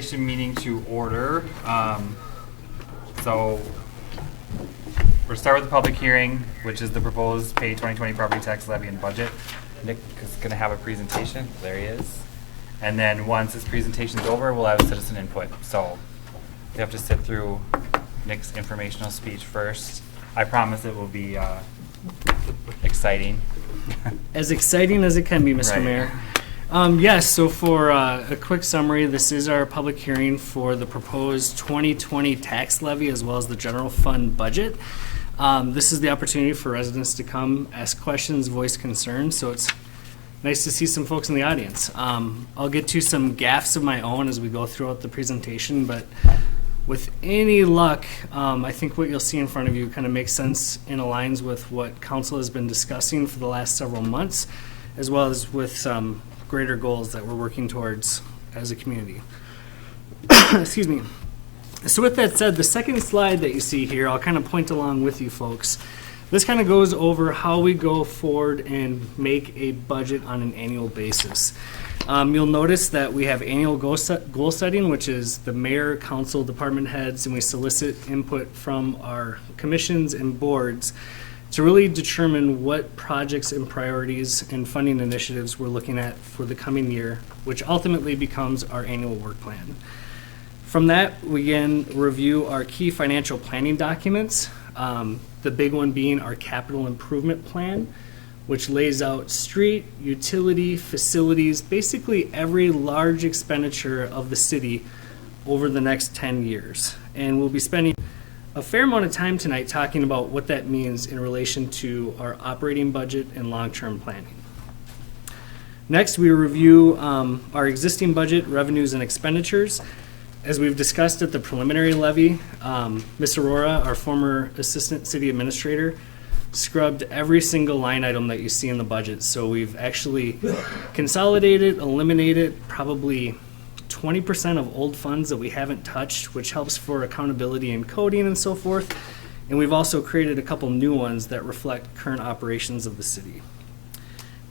Meeting to order. So we'll start with the public hearing, which is the proposed pay 2020 property tax levy and budget. Nick is going to have a presentation. There he is. And then once his presentation's over, we'll have citizen input. So you have to sit through Nick's informational speech first. I promise it will be exciting. As exciting as it can be, Mr. Right. Mayor. Yes, so for a quick summary, this is our public hearing for the proposed 2020 tax levy as well as the general fund budget. This is the opportunity for residents to come, ask questions, voice concerns, so it's nice to see some folks in the audience. I'll get to some gaffes of my own as we go throughout the presentation, but with any luck, I think what you'll see in front of you kind of makes sense and aligns with what council has been discussing for the last several months, as well as with some greater goals that we're working towards as a community. Excuse me. So with that said, the second slide that you see here, I'll kind of point along with you folks. This kind of goes over how we go forward and make a budget on an annual basis. You'll notice that we have annual goal setting, which is the mayor, council, department heads, and we solicit input from our commissions and boards to really determine what projects and priorities and funding initiatives we're looking at for the coming year, which ultimately becomes our annual work plan. From that, we again review our key financial planning documents, the big one being our capital improvement plan, which lays out street, utility, facilities, basically every large expenditure of the city over the next 10 years. And we'll be spending a fair amount of time tonight talking about what that means in relation to our operating budget and long-term planning. Next, we review our existing budget, revenues, and expenditures. As we've discussed at the preliminary levy, Ms. Aurora, our former assistant city administrator, scrubbed every single line item that you see in the budget. So we've actually consolidated, eliminated probably 20% of old funds that we haven't touched, which helps for accountability and coding and so forth. And we've also created a couple new ones that reflect current operations of the city.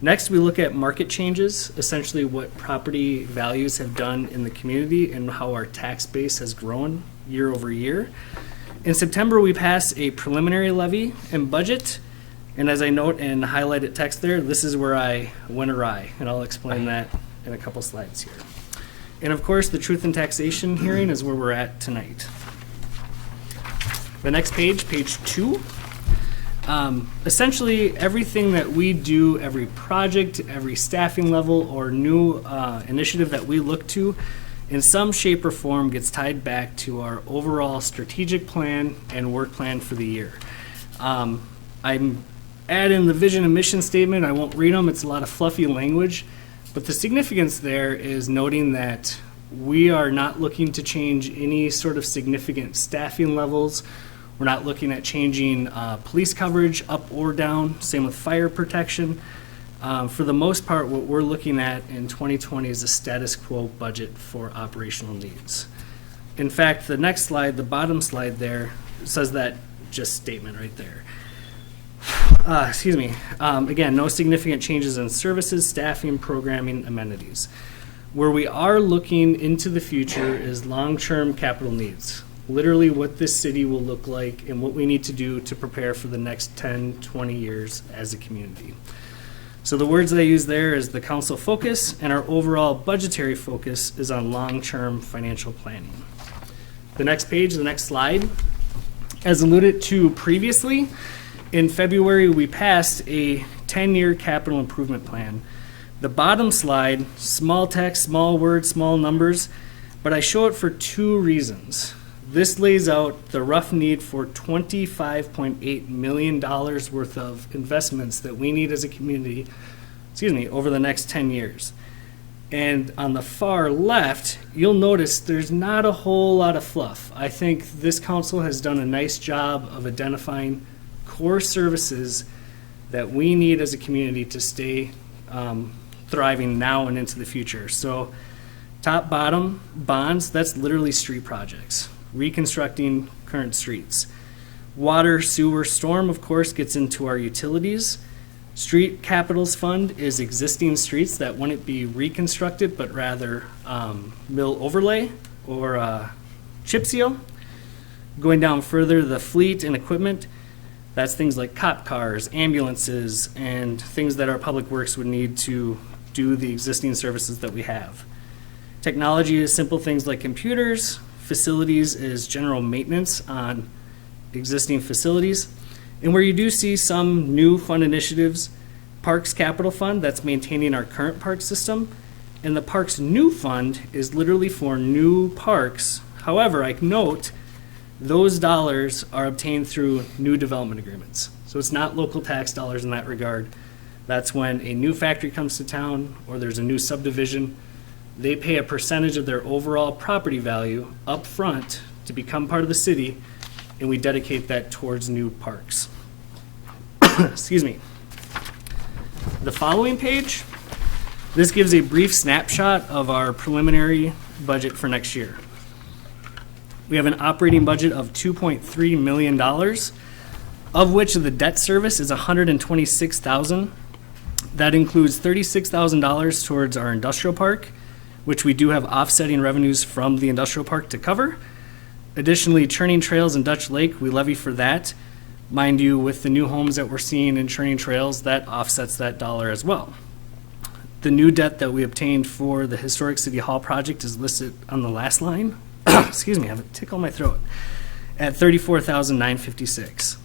Next, we look at market changes, essentially what property values have done in the community and how our tax base has grown year over year. In September, we passed a preliminary levy and budget. And as I note and highlighted text there, this is where I went awry. And I'll explain that in a couple slides here. And of course, the Truth in Taxation hearing is where we're at tonight. The next page, page 2. Essentially, everything that we do, every project, every staffing level, or new initiative that we look to, in some shape or form gets tied back to our overall strategic plan and work plan for the year. I'm adding the vision and mission statement. I won't read them. It's a lot of fluffy language. But the significance there is noting that we are not looking to change any sort of significant staffing levels. We're not looking at changing police coverage up or down, same with fire protection. For the most part, what we're looking at in 2020 is a status quo budget for operational needs. In fact, the next slide, the bottom slide there, says that just statement right there. Excuse me. Again, no significant changes in services, staffing, programming, amenities. Where we are looking into the future is long-term capital needs. Literally what this city will look like and what we need to do to prepare for the next 10, 20 years as a community. So the words that I use there is the council focus, and our overall budgetary focus is on long-term financial planning. The next page, the next slide. As alluded to previously, in February, we passed a 10-year capital improvement plan. The bottom slide, small text, small words, small numbers, but I show it for two reasons. This lays out the rough need for $25.8 million worth of investments that we need as a community, over the next 10 years. And on the far left, you'll notice there's not a whole lot of fluff. I think this council has done a nice job of identifying core services that we need as a community to stay thriving now and into the future. So top, bottom, bonds, that's literally street projects, reconstructing current streets. Water, sewer, storm, of course, gets into our utilities. Street Capitals Fund is existing streets that wouldn't be reconstructed, but rather mill overlay or chip seal. Going down further, the fleet and equipment, that's things like cop cars, ambulances, and things that our public works would need to do the existing services that we have. Technology is simple things like computers. Facilities is general maintenance on existing facilities. And where you do see some new fund initiatives, Parks Capital Fund, that's maintaining our current park system. And the Parks New Fund is literally for new parks. However, I note those dollars are obtained through new development agreements. So it's not local tax dollars in that regard. That's when a new factory comes to town or there's a new subdivision. They pay a percentage of their overall property value up front to become part of the city, and we dedicate that towards new parks. Excuse me. The following page, this gives a brief snapshot of our preliminary budget for next year. We have an operating budget of $2.3 million, of which the debt service is $126,000. That includes $36,000 towards our industrial park, which we do have offsetting revenues from the industrial park to cover. Additionally, Churning Trails and Dutch Lake, we levy for that. Mind you, with the new homes that we're seeing in Churning Trails, that offsets that dollar as well. The new debt that we obtained for the Historic City Hall project is listed on the last line. Excuse me, I have a tickle in my throat. At $34,956.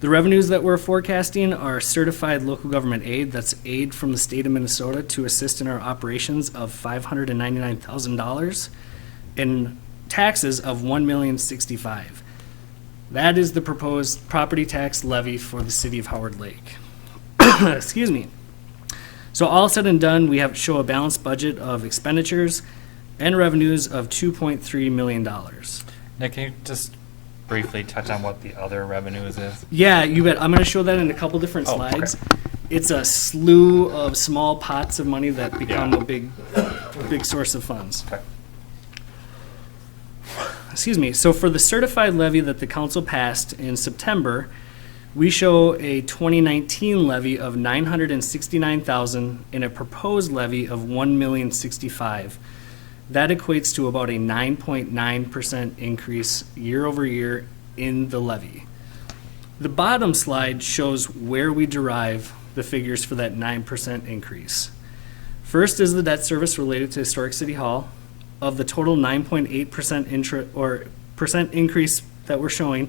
The revenues that we're forecasting are certified local government aid. That's aid from the state of Minnesota to assist in our operations of $599,000 and taxes of $1,065,000. That is the proposed property tax levy for the city of Howard Lake. Excuse me. So all said and done, we have show a balanced budget of expenditures and revenues of $2.3 million. Nick, can you just briefly touch on what the other revenues is? Yeah, you bet. I'm going to show that in a couple different Oh, slides. It's a slew of small pots of money that become a big source of funds. Okay. Excuse me. So for the certified levy that the council passed in September, we show a 2019 levy of $969,000 and a proposed levy of $1,065,000. That equates to about a 9.9% increase year over year in the levy. The bottom slide shows where we derive the figures for that 9% increase. First is the debt service related to Historic City Hall. Of the total 9.8% percent increase that we're showing,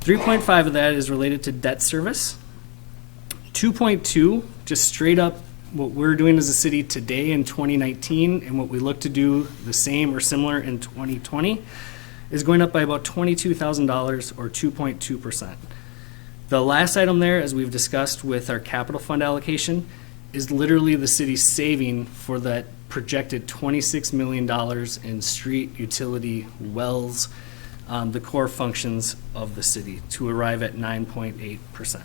3.5 of that is related to debt service. 2.2, just straight up what we're doing as a city today in 2019 and what we look to do the same or similar in 2020 is going up by about $22,000 or 2.2%. The last item there, as we've discussed with our capital fund allocation, is literally the city saving for that projected $26 million in street, utility, wells, the core functions of the city to arrive at 9.8%.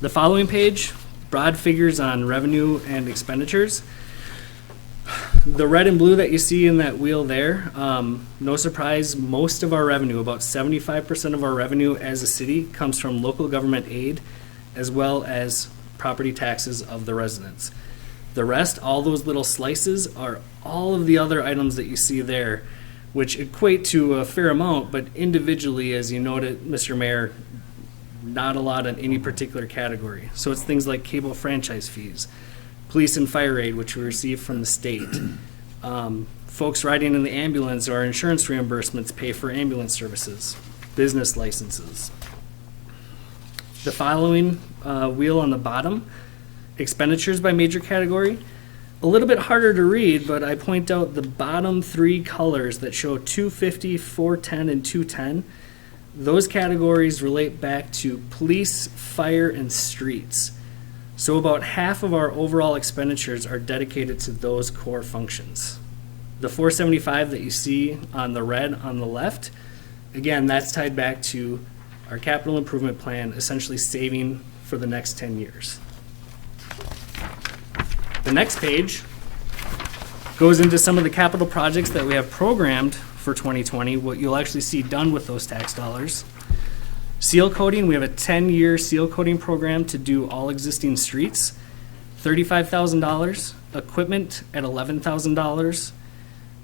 The following page, broad figures on revenue and expenditures. The red and blue that you see in that wheel there, no surprise, most of our revenue, about 75% of our revenue as a city, comes from local government aid as well as property taxes of the residents. The rest, all those little slices, are all of the other items that you see there, which equate to a fair amount, but individually, as you noted, Mr. Mayor, not a lot in any particular category. So it's things like cable franchise fees, police and fire aid, which we receive from the state. Folks riding in the ambulance or insurance reimbursements pay for ambulance services, business licenses. The following wheel on the bottom, expenditures by major category. A little bit harder to read, but I point out the bottom three colors that show 250, 410, and 210. Those categories relate back to police, fire, and streets. So about half of our overall expenditures are dedicated to those core functions. The 475 that you see on the red on the left, again, that's tied back to our capital improvement plan, essentially saving for the next 10 years. The next page goes into some of the capital projects that we have programmed for 2020, what you'll actually see done with those tax dollars. Seal coating, we have a 10-year seal coating program to do all existing streets, $35,000. equipment at $11,000.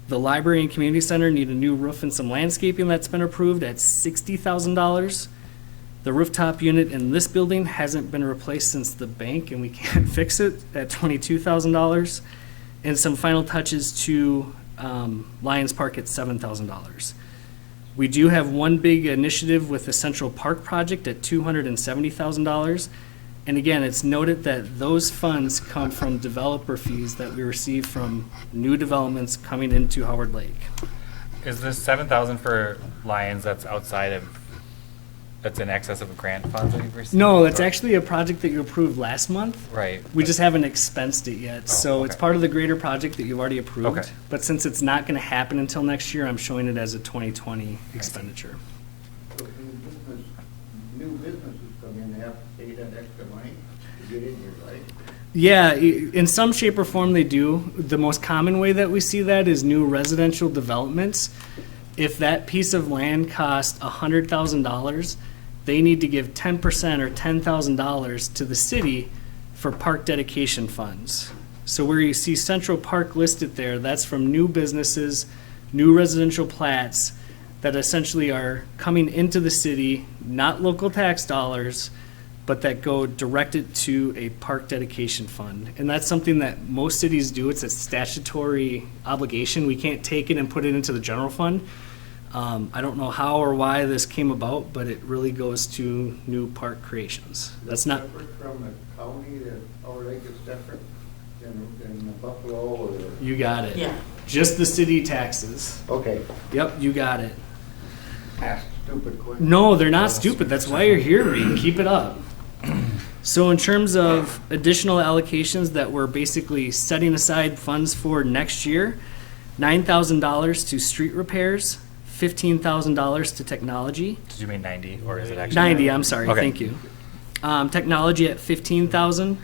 The library and community center need a new roof and some landscaping that's been approved at $60,000. The rooftop unit in this building hasn't been replaced since the bank, and we can't fix it, at $22,000. And some final touches to Lions Park at $7,000. We do have one big initiative with the Central Park project at $270,000. And again, it's noted that those funds come from developer fees that we receive from new developments coming into Howard Lake. Is this 7,000 for Lions that's outside of, that's in excess of grant funds that you've received? No, that's Or- actually a project that you approved last month. Right. We just haven't expensed it yet, so it's okay. part of the greater project that you've already approved. Okay. But since it's not gonna happen until next year, I'm showing it as a 2020 expenditure. So new businesses come in, they have to pay that extra money to get in here, right? Yeah, in some shape or form they do. The most common way that we see that is new residential developments. If that piece of land costs $100,000, they need to give 10% or $10,000 to the city for park dedication funds. So where you see Central Park listed there, that's from new businesses, new residential plats that essentially are coming into the city, not local tax dollars, but that go directed to a park dedication fund. And that's something that most cities do. It's a statutory obligation. We can't take it and put it into the general fund. I don't know how or why this came about, but it really goes to new park creations. That's not, Separate from the county, that Howard Lake is separate than Buffalo or? you got it. Yeah. Just the city taxes. Okay, Yep, you got it. ask stupid question. No, they're not stupid. That's why you're here, Reed. Keep it up. So in terms of additional allocations that we're basically setting aside funds for next year, $9,000 to street repairs, $15,000 to technology. Did you mean 90 or is it actually? 90, I'm sorry, Okay. thank you. Technology at 15,000.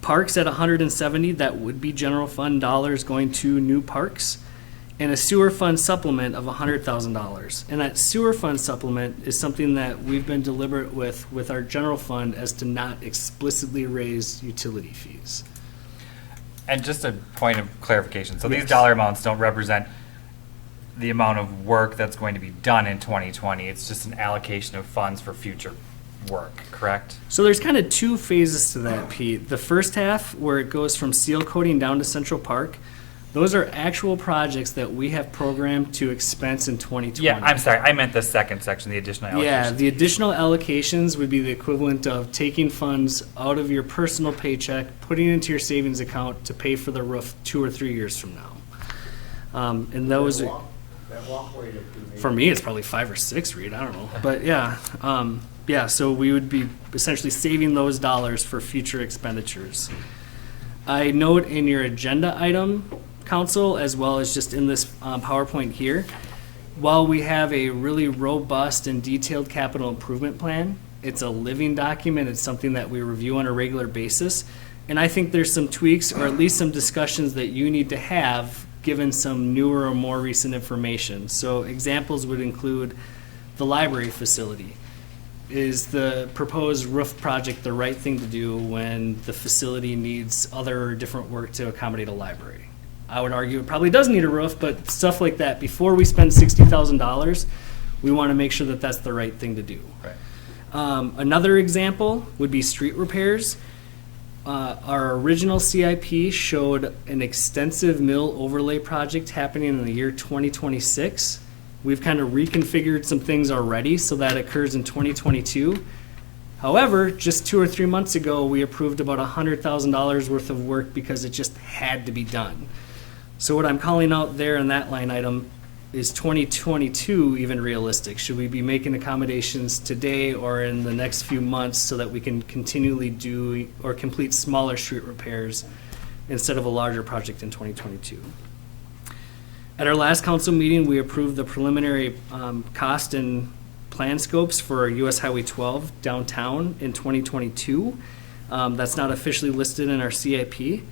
Parks at 170, that would be general fund dollars going to new parks. And a sewer fund supplement of $100,000. And that sewer fund supplement is something that we've been deliberate with our general fund as to not explicitly raise utility fees. And just a point of clarification, so these Yes. dollar amounts don't represent the amount of work that's going to be done in 2020. It's just an allocation of funds for future work, correct? So there's kind of two phases to that, Pete. The first half, where it goes from seal coating down to Central Park, those are actual projects that we have programmed to expense in 2020. Yeah, I'm sorry, I meant the second section, the additional allocations. Yeah, the additional allocations would be the equivalent of taking funds out of your personal paycheck, putting it into your savings account to pay for the roof 2 or 3 years from now. And those, That walkway that you made. for me, it's probably 5 or 6, Reed, I don't know. But yeah, so we would be essentially saving those dollars for future expenditures. I note in your agenda item, council, as well as just in this PowerPoint here, while we have a really robust and detailed capital improvement plan, it's a living document. It's something that we review on a regular basis. And I think there's some tweaks or at least some discussions that you need to have given some newer or more recent information. So examples would include the library facility. Is the proposed roof project the right thing to do when the facility needs other different work to accommodate a library? I would argue it probably does need a roof, but stuff like that, before we spend $60,000, we want to make sure that that's the right thing to do. Right. Another example would be street repairs. Our original CIP showed an extensive mill overlay project happening in the year 2026. We've kind of reconfigured some things already, so that occurs in 2022. However, just 2 or 3 months ago, we approved about $100,000 worth of work because it just had to be done. So what I'm calling out there in that line item is 2022 even realistic? Should we be making accommodations today or in the next few months so that we can continually do or complete smaller street repairs instead of a larger project in 2022? At our last council meeting, we approved the preliminary cost and plan scopes for US Highway 12 downtown in 2022. That's not officially listed in our CIP.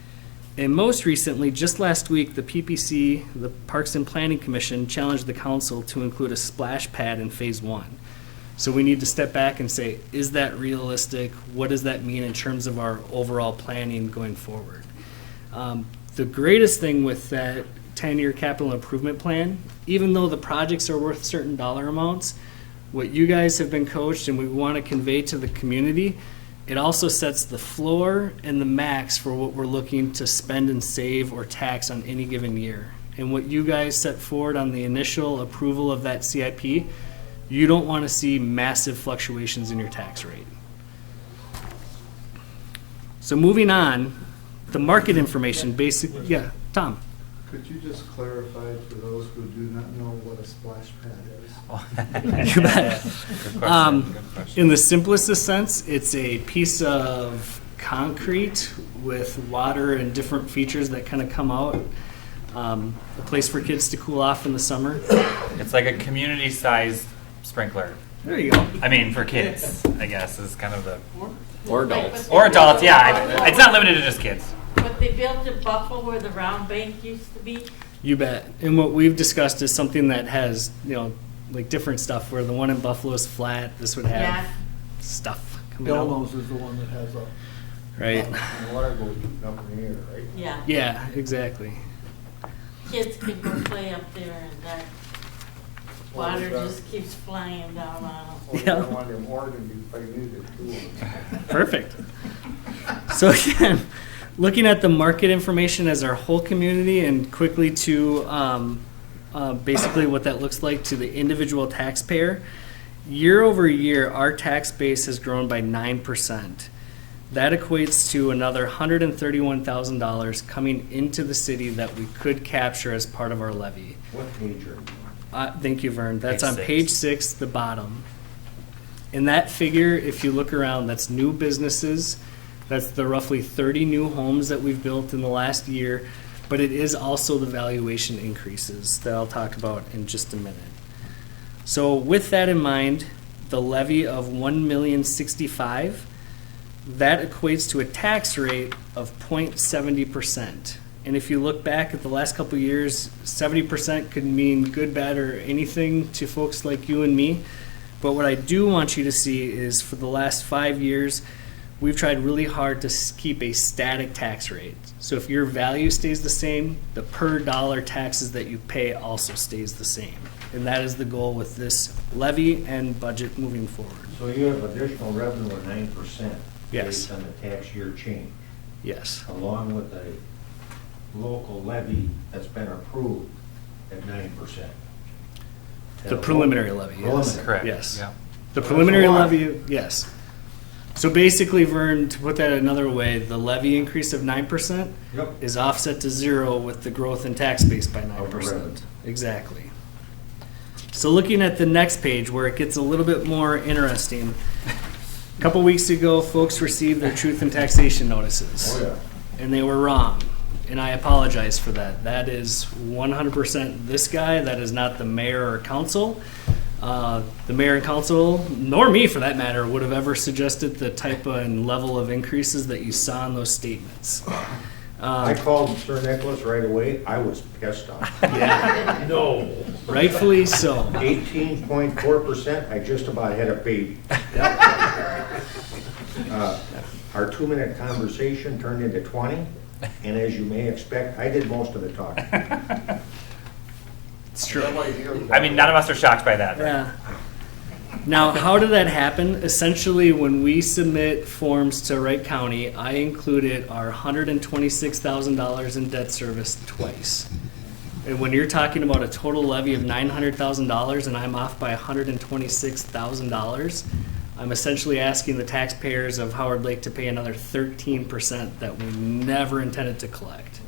And most recently, just last week, the PPC, the Parks and Planning Commission, challenged the council to include a splash pad in phase 1. So we need to step back and say, is that realistic? What does that mean in terms of our overall planning going forward? The greatest thing with that 10-year capital improvement plan, even though the projects are worth certain dollar amounts, what you guys have been coached and we want to convey to the community, it also sets the floor and the max for what we're looking to spend and save or tax on any given year. And what you guys set forward on the initial approval of that CIP, you don't want to see massive fluctuations in your tax rate. So moving on, the market information, yeah, Tom. Could you just clarify for those who do not know what a splash pad is? You bet. Good question, good question. In the simplest of sense, it's a piece of concrete with water and different features that kind of come out. A place for kids to cool off in the summer. It's like a community-sized sprinkler. There you go. I mean, for kids, I guess, is kind of the... Or adults. Or adults, yeah. It's not limited to just kids. What they built in Buffalo where the round bank used to be? You bet. And what we've discussed is something that has, like different stuff where the one in Buffalo is flat. This would have Yeah. stuff coming out. Bellows is the one that has a. Right. And water goes up in the air, right? Yeah. Yeah, exactly. Kids can go play up there and that water just keeps flying down on them. Or Yeah. you want them organs, you play music too. Perfect. So again, looking at the market information as our whole community and quickly to basically what that looks like to the individual taxpayer, year over year, our tax base has grown by 9%. That equates to another $131,000 coming into the city that we could capture as part of our levy. What page are you? Thank you, Vern. That's Page on 6. page 6, the bottom. And that figure, if you look around, that's new businesses. That's the roughly 30 new homes that we've built in the last year. But it is also the valuation increases that I'll talk about in just a minute. So with that in mind, the levy of $1,065,000, that equates to a tax rate of 0.70%. And if you look back at the last couple of years, 70% could mean good, bad, or anything to folks like you and me. But what I do want you to see is for the last 5 years, we've tried really hard to keep a static tax rate. So if your value stays the same, the per dollar taxes that you pay also stays the same. And that is the goal with this levy and budget moving forward. So you have additional revenue of 9%. Yes. Based on the tax year change, Yes. along with a local levy that's been approved at 9%. The preliminary levy, yes. Preliminary. Correct. Yes. Yeah. The That's preliminary a lot. levy, yes. So basically, Vern, to put that another way, the levy increase of 9% Yep. is offset to 0 with the growth in tax base by Of the 9%. revenue. Exactly. So looking at the next page where it gets a little bit more interesting. A couple weeks ago, folks received their truth in taxation notices. Oh, yeah. And they were wrong. And I apologize for that. That is 100% this guy. That is not the mayor or council. The mayor and council, nor me for that matter, would have ever suggested the type and level of increases that you saw in those statements. I called Sir Nicholas right away. I was pissed off. Yeah, No. rightfully so. 18.4%, I just about had a baby. Our 2-minute conversation turned into 20, and as you may expect, I did most of the talking. It's true. I mean, none of us are shocked by that. Yeah. Now, how did that happen? Essentially, when we submit forms to Wright County, I included our $126,000 in debt service twice. And when you're talking about a total levy of $900,000 and I'm off by $126,000, I'm essentially asking the taxpayers of Howard Lake to pay another 13% that we never intended to collect.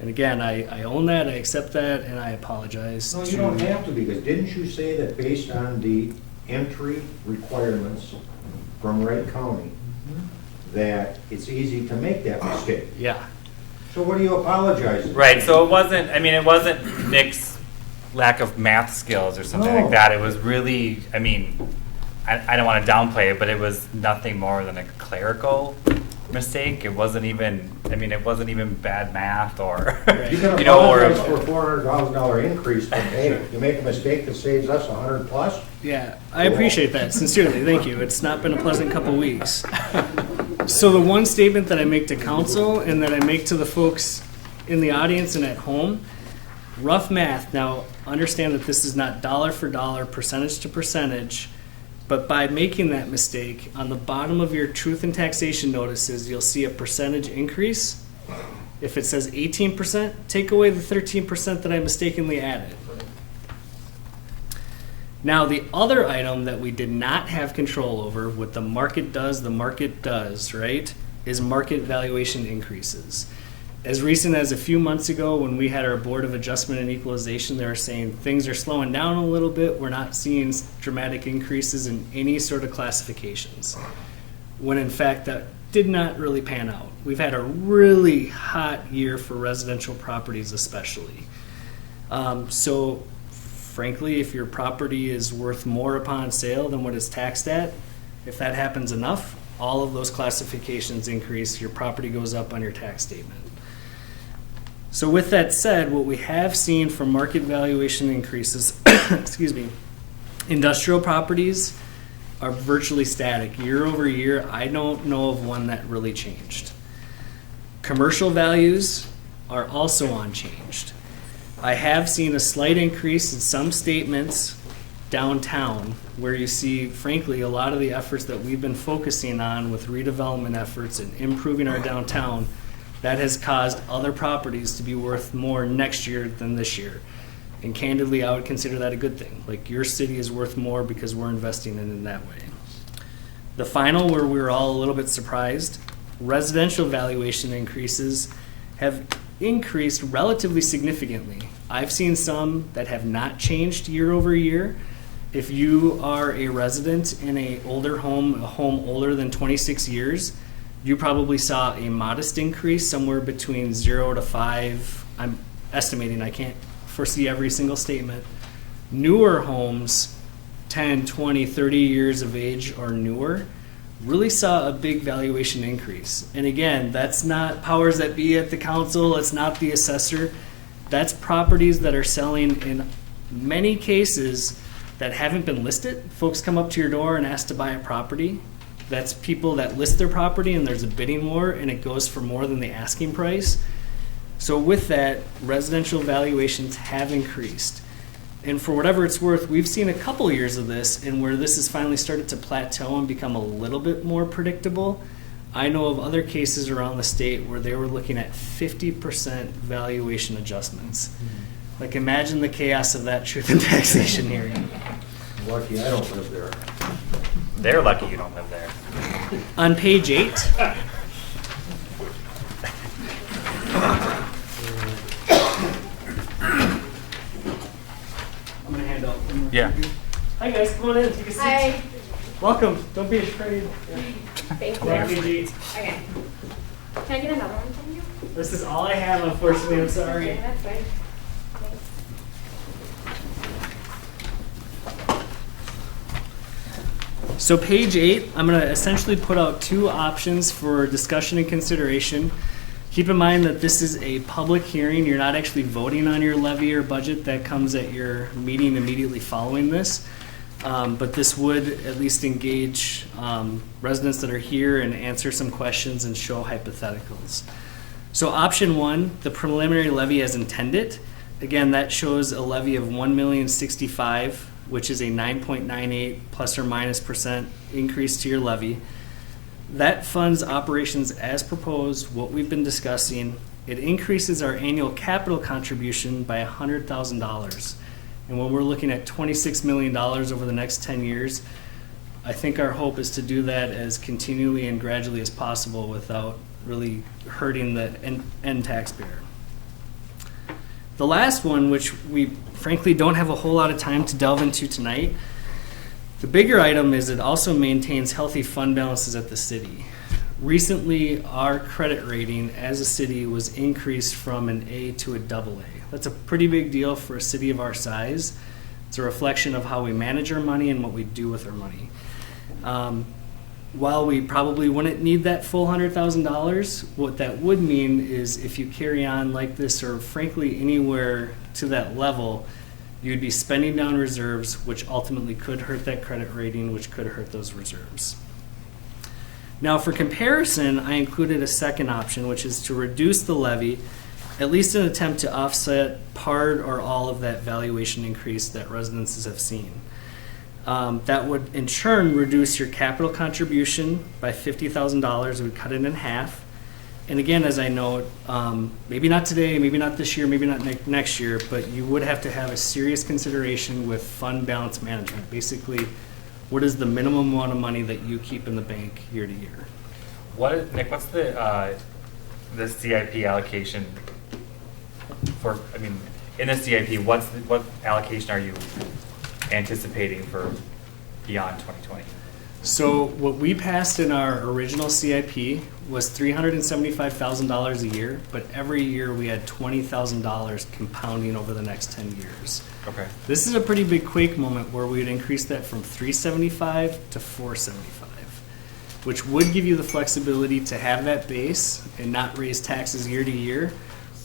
And again, I own that, I accept that, and I apologize. No, you don't have to, because didn't you say that based on the entry requirements from Wright County, that it's easy to make that mistake? Yeah. So what are you apologizing? Right, so it wasn't Nick's lack of math skills or something No. like that. It was really, I don't want to downplay it, but it was nothing more than a clerical mistake. It wasn't even bad math or, Right. You can you know, or. apologize for a $400,000 increase, but hey, you make a mistake that saves us 100 plus? Yeah, I appreciate that, sincerely, thank you. It's not been a pleasant couple weeks. So the one statement that I make to council and that I make to the folks in the audience and at home, rough math. Now, understand that this is not dollar for dollar, percentage to percentage, but by making that mistake, on the bottom of your truth and taxation notices, you'll see a percentage increase. If it says 18%, take away the 13% that I mistakenly added. Now, the other item that we did not have control over, what the market does, right, is market valuation increases. As recent as a few months ago, when we had our Board of Adjustment and Equalization, they were saying things are slowing down a little bit. We're not seeing dramatic increases in any sort of classifications. When in fact, that did not really pan out. We've had a really hot year for residential properties especially. So frankly, if your property is worth more upon sale than what it's taxed at, if that happens enough, all of those classifications increase, your property goes up on your tax statement. So with that said, what we have seen from market valuation increases, excuse me, industrial properties are virtually static. Year over year, I don't know of one that really changed. Commercial values are also unchanged. I have seen a slight increase in some statements downtown where you see, frankly, a lot of the efforts that we've been focusing on with redevelopment efforts and improving our downtown, that has caused other properties to be worth more next year than this year. And candidly, I would consider that a good thing. Like, your city is worth more because we're investing in it that way. The final, where we were all a little bit surprised, residential valuation increases have increased relatively significantly. I've seen some that have not changed year over year. If you are a resident in a older home, a home older than 26 years, you probably saw a modest increase somewhere between 0 to 5. I'm estimating, I can't foresee every single statement. Newer homes, 10, 20, 30 years of age or newer, really saw a big valuation increase. And again, that's not powers that be at the council, it's not the assessor. That's properties that are selling in many cases that haven't been listed. Folks come up to your door and ask to buy a property. That's people that list their property and there's a bidding war and it goes for more than the asking price. So with that, residential valuations have increased. And for whatever it's worth, we've seen a couple years of this and where this has finally started to plateau and become a little bit more predictable. I know of other cases around the state where they were looking at 50% valuation adjustments. Like, imagine the chaos of that truth and taxation hearing. Lucky I don't live there. They're lucky you don't live there. On page 8, I'm gonna hand out. Yeah. Hi guys, come on in, take a seat. Hi. Welcome, don't be afraid. Thank Yeah. you. Page 8. Okay. Can I get another one from you? This is all I have, unfortunately, I'm sorry. Okay, that's fine. Thanks. So page 8, I'm going to essentially put out 2 options for discussion and consideration. Keep in mind that this is a public hearing. You're not actually voting on your levy or budget. That comes at your meeting immediately following this. But this would at least engage residents that are here and answer some questions and show hypotheticals. So option 1, the preliminary levy as intended. Again, that shows a levy of $1,065,000, which is a 9.98 plus or minus % increase to your levy. That funds operations as proposed, what we've been discussing. It increases our annual capital contribution by $100,000. And when we're looking at $26 million over the next 10 years, I think our hope is to do that as continually and gradually as possible without really hurting the end taxpayer. The last one, which we frankly don't have a whole lot of time to delve into tonight, the bigger item is it also maintains healthy fund balances at the city. Recently, our credit rating as a city was increased from an A to a AA. That's a pretty big deal for a city of our size. It's a reflection of how we manage our money and what we do with our money. While we probably wouldn't need that full $100,000, what that would mean is if you carry on like this or frankly anywhere to that level, you'd be spending down reserves, which ultimately could hurt that credit rating, which could hurt those reserves. Now, for comparison, I included a second option, which is to reduce the levy, at least in an attempt to offset part or all of that valuation increase that residences have seen. That would in turn reduce your capital contribution by $50,000. It would cut it in half. And again, as I note, maybe not today, maybe not this year, maybe not next year, but you would have to have a serious consideration with fund balance management. Basically, what is the minimum amount of money that you keep in the bank year to year? Nick, what's the CIP allocation for, I mean, in the CIP, what allocation are you anticipating for beyond 2020? So what we passed in our original CIP was $375,000 a year, but every year we had $20,000 compounding over the next 10 years. Okay. This is a pretty big quake moment where we would increase that from 375 to 475, which would give you the flexibility to have that base and not raise taxes year to year,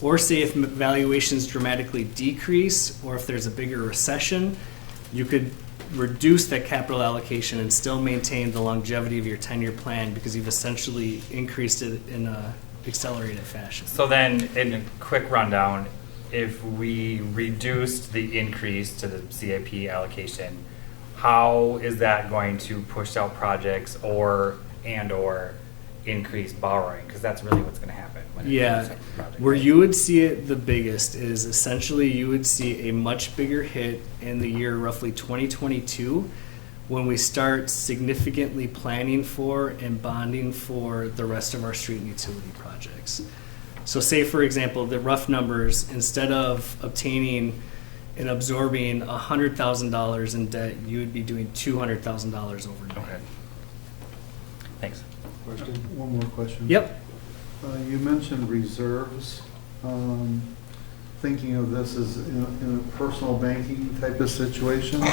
or say if valuations dramatically decrease or if there's a bigger recession, you could reduce that capital allocation and still maintain the longevity of your 10-year plan because you've essentially increased it in a accelerated fashion. So then, in a quick rundown, if we reduced the increase to the CIP allocation, how is that going to push out projects or increase borrowing? Because that's really what's going to happen. When it Yeah, comes to projects, where right? you would see it the biggest is essentially you would see a much bigger hit in the year roughly 2022 when we start significantly planning for and bonding for the rest of our street and utility projects. So say, for example, the rough numbers, instead of obtaining and absorbing $100,000 in debt, you would be doing $200,000 overnight. Okay. Thanks. Question? One more question. Yep. You mentioned reserves. Thinking of this as in a personal banking type of situation,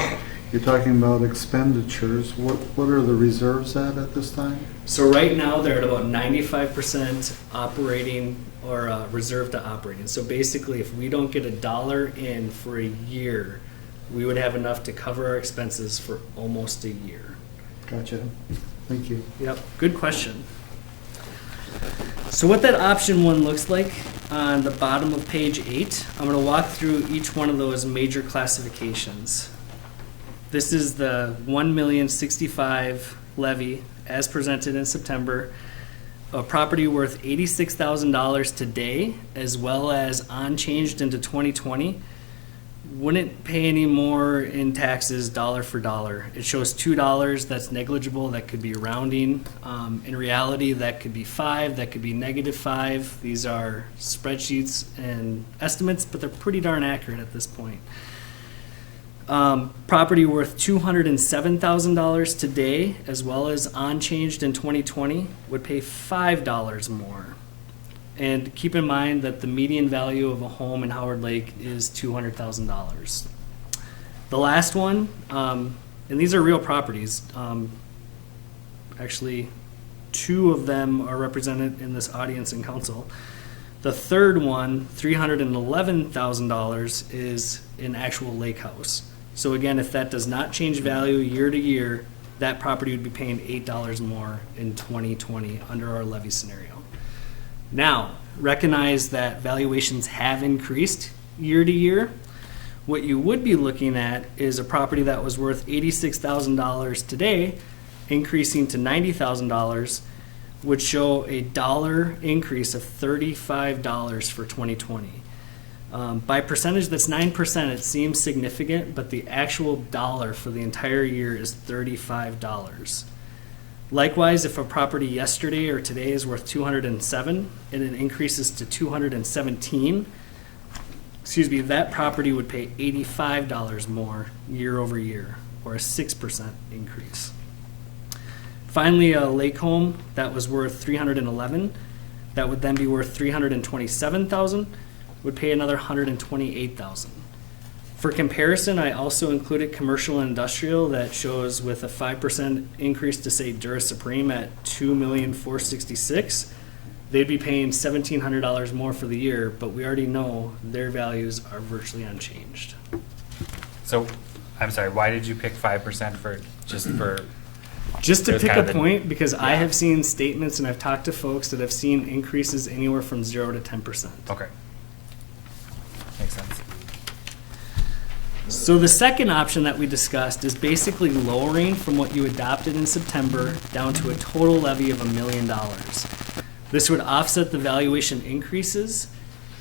you're talking about expenditures. What are the reserves at this time? So right now they're at about 95% operating or reserve to operating. So basically, if we don't get $1 in for a year, we would have enough to cover our expenses for almost a year. Gotcha. Thank you. Yep, good question. So what that option one looks like on the bottom of page 8, I'm going to walk through each one of those major classifications. This is the $1,065,000 levy as presented in September. A property worth $86,000 today, as well as unchanged into 2020, wouldn't pay any more in taxes dollar for dollar. It shows $2. That's negligible. That could be rounding. In reality, that could be 5. That could be -5. These are spreadsheets and estimates, but they're pretty darn accurate at this point. Property worth $207,000 today, as well as unchanged in 2020, would pay $5 more. And keep in mind that the median value of a home in Howard Lake is $200,000. The last one, and these are real properties. Actually, 2 of them are represented in this audience and council. The third one, $311,000, is an actual lake house. So again, if that does not change value year to year, that property would be paying $8 more in 2020 under our levy scenario. Now, recognize that valuations have increased year to year. What you would be looking at is a property that was worth $86,000 today, increasing to $90,000, would show a dollar increase of $35 for 2020. By percentage, that's 9%. It seems significant, but the actual dollar for the entire year is $35. Likewise, if a property yesterday or today is worth $207 and it increases to $217, that property would pay $85 more year over year, or a 6% increase. Finally, a lake home that was worth $311, that would then be worth $327,000, would pay another $128,000. For comparison, I also included commercial and industrial that shows with a 5% increase to say Dura Supreme at $2,466,000, they'd be paying $1,700 more for the year, but we already know their values are virtually unchanged. So, I'm sorry, why did you pick 5% for Just It to was pick kind a of the- point, because I yeah. have seen statements and I've talked to folks that have seen increases anywhere from 0 to 10%. Okay. Makes sense. So the second option that we discussed is basically lowering from what you adopted in September down to a total levy of $1 million. This would offset the valuation increases.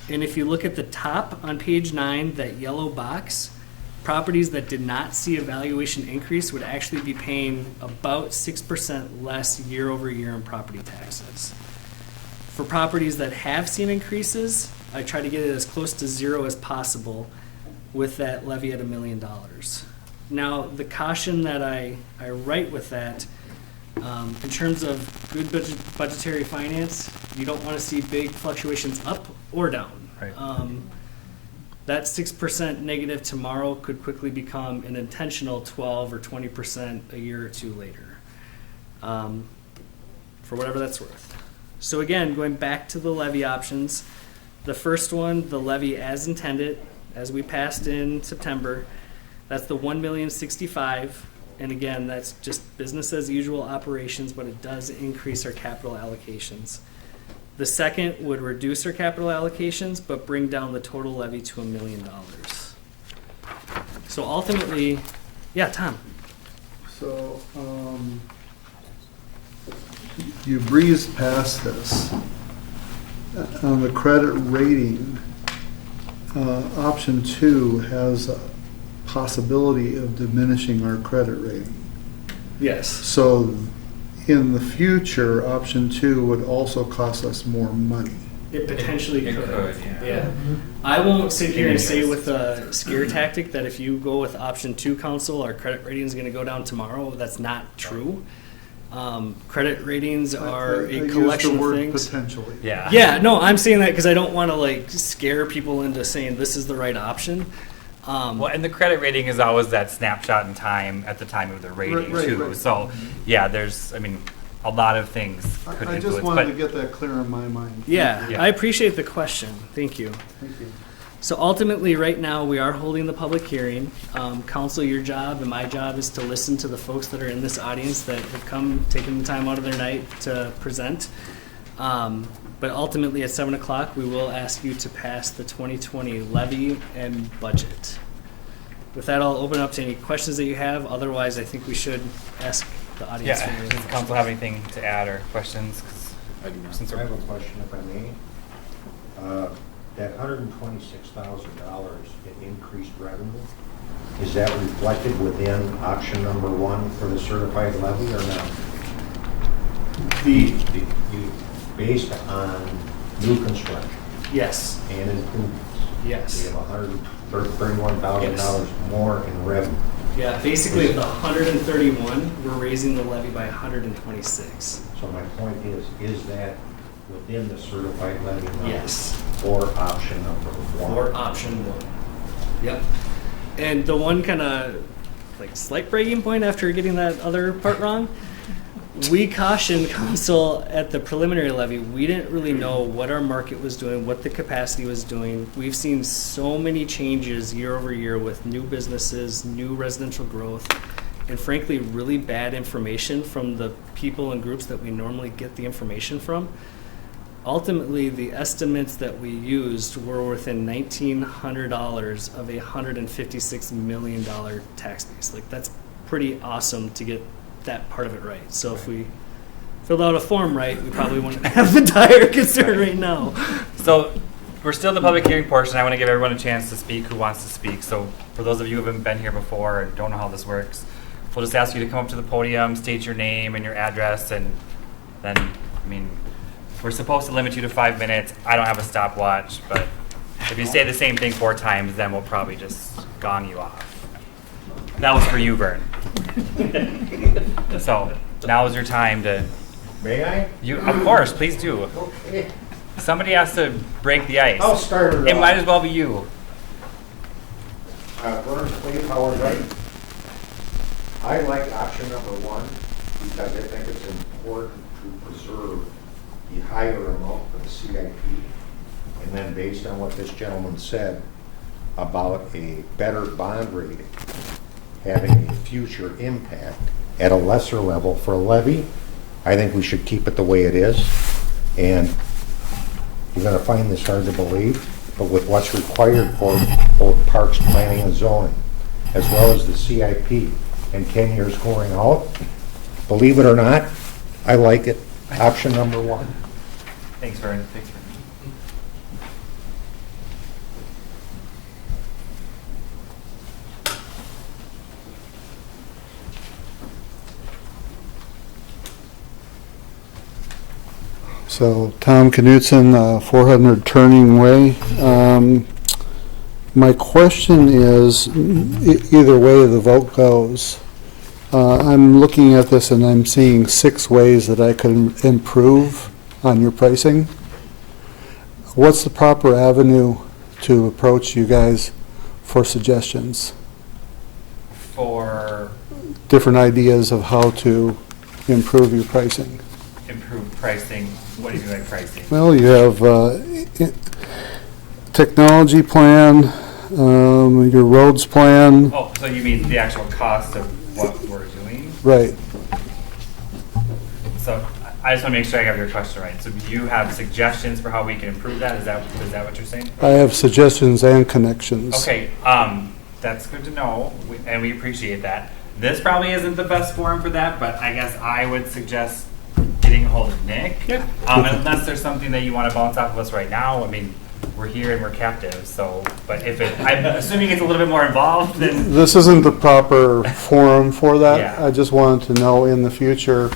And if you look at the top on page 9, that yellow box, properties that did not see a valuation increase would actually be paying about 6% less year over year in property taxes. For properties that have seen increases, I try to get it as close to 0 as possible with that levy at $1 million. Now, the caution that I write with that, in terms of good budgetary finance, you don't want to see big fluctuations up or down. Right. That 6% negative tomorrow could quickly become an intentional 12 or 20% a year or two later, for whatever that's worth. So again, going back to the levy options, the first one, the levy as intended, as we passed in September, that's the $1,065,000, and again, that's just business as usual operations, but it does increase our capital allocations. The second would reduce our capital allocations, but bring down the total levy to $1 million. So ultimately, yeah, Tom. So, you breezed past this. On the credit rating, option 2 has a possibility of diminishing our credit rating. Yes. So in the future, option 2 would also cost us more money. It potentially It could. could, yeah. I won't sit here and say Yes. with a scare tactic that if you go with option 2, council, our credit rating is going to go down tomorrow. That's not true. Credit ratings are I a used collection the of word things. potentially. Yeah. Yeah, no, I'm saying that because I don't want to like scare people into saying this is the right option. Well, and the credit rating is always that snapshot in time at the time of the rating Right, too. right. So, yeah, there's, I mean, a lot of things could I influence. just wanted to but get that clear in my mind. Yeah, Yeah. I appreciate the question. Thank you. Thank you. So ultimately, right now, we are holding the public hearing. Council, your job and my job is to listen to the folks that are in this audience that have come, taken the time out of their night to present. But ultimately, at 7 o'clock, we will ask you to pass the 2020 levy and budget. With that, I'll open up to any questions that you have. Otherwise, I think we should ask the audience. yeah, for does the council have anything to add or questions? 'Cause since I we're- have a question if I may. That $126,000 in increased revenue, is that reflected within option number 1 for the certified levy or not? The Based on new construction yes, and improvements. yes. We have $131,000 more in revenue. Yeah, basically, at the 131, we're raising the levy by 126. So my point is that within the certified levy number? Yes. Or option number 1? Or option 1. Yep. And the one kind of like slight breaking point after getting that other part wrong, we cautioned council at the preliminary levy. We didn't really know what our market was doing, what the capacity was doing. We've seen so many changes year over year with new businesses, new residential growth, and frankly, really bad information from the people and groups that we normally get the information from. Ultimately, the estimates that we used were within $1,900 of a $156 million tax base. Like, that's pretty awesome to get that part of it right. So if we filled out a form right, we probably wouldn't have the dire concern right now. So we're still in the public hearing portion. I want to give everyone a chance to speak who wants to speak. So for those of you who haven't been here before and don't know how this works, we'll just ask you to come up to the podium, state your name and your address, and then, I mean, we're supposed to limit you to 5 minutes. I don't have a stopwatch, but if you say the same thing 4 times, then we'll probably just gong you off. That was for you, Vern. So now is your time to. May I? You, of course, please do. Okay. Somebody has to break the ice. I'll start it It off. might as well be you. Vern Cleve, Howard Wright. I like option number 1 because I think it's important to preserve the higher amount of the CIP. And then based on what this gentleman said about a better bond rating having a future impact, at a lesser level for a levy. I think we should keep it the way it is. And you're gonna find this hard to believe, but with what's required for both parks, planning and zoning, as well as the CIP, and 10 years going out, believe it or not, I like it. Option number one. Thanks, Vern. Thanks, Vern. So Tom Knutson, 400 Turning Way. My question is, either way the vote goes, I'm looking at this and I'm seeing 6 ways that I could improve on your pricing. What's the proper avenue to approach you guys for suggestions? For Different ideas of how to improve your pricing. improved pricing, what do you mean by pricing? Well, you have technology plan, your roads plan, Oh, so you mean the actual cost of what we're doing? right. So I just want to make sure I got your question right. So you have suggestions for how we can improve that? Is that what you're saying? I have suggestions and connections. Okay, that's good to know, and we appreciate that. This probably isn't the best forum for that, but I guess I would suggest getting a hold of Nick. Yeah. Unless there's something that you want to bounce off of us right now. I mean, we're here and we're captive, so, but if I'm assuming it's a little bit more involved, then, This isn't the proper forum for that. Yeah. I just wanted to know in the future,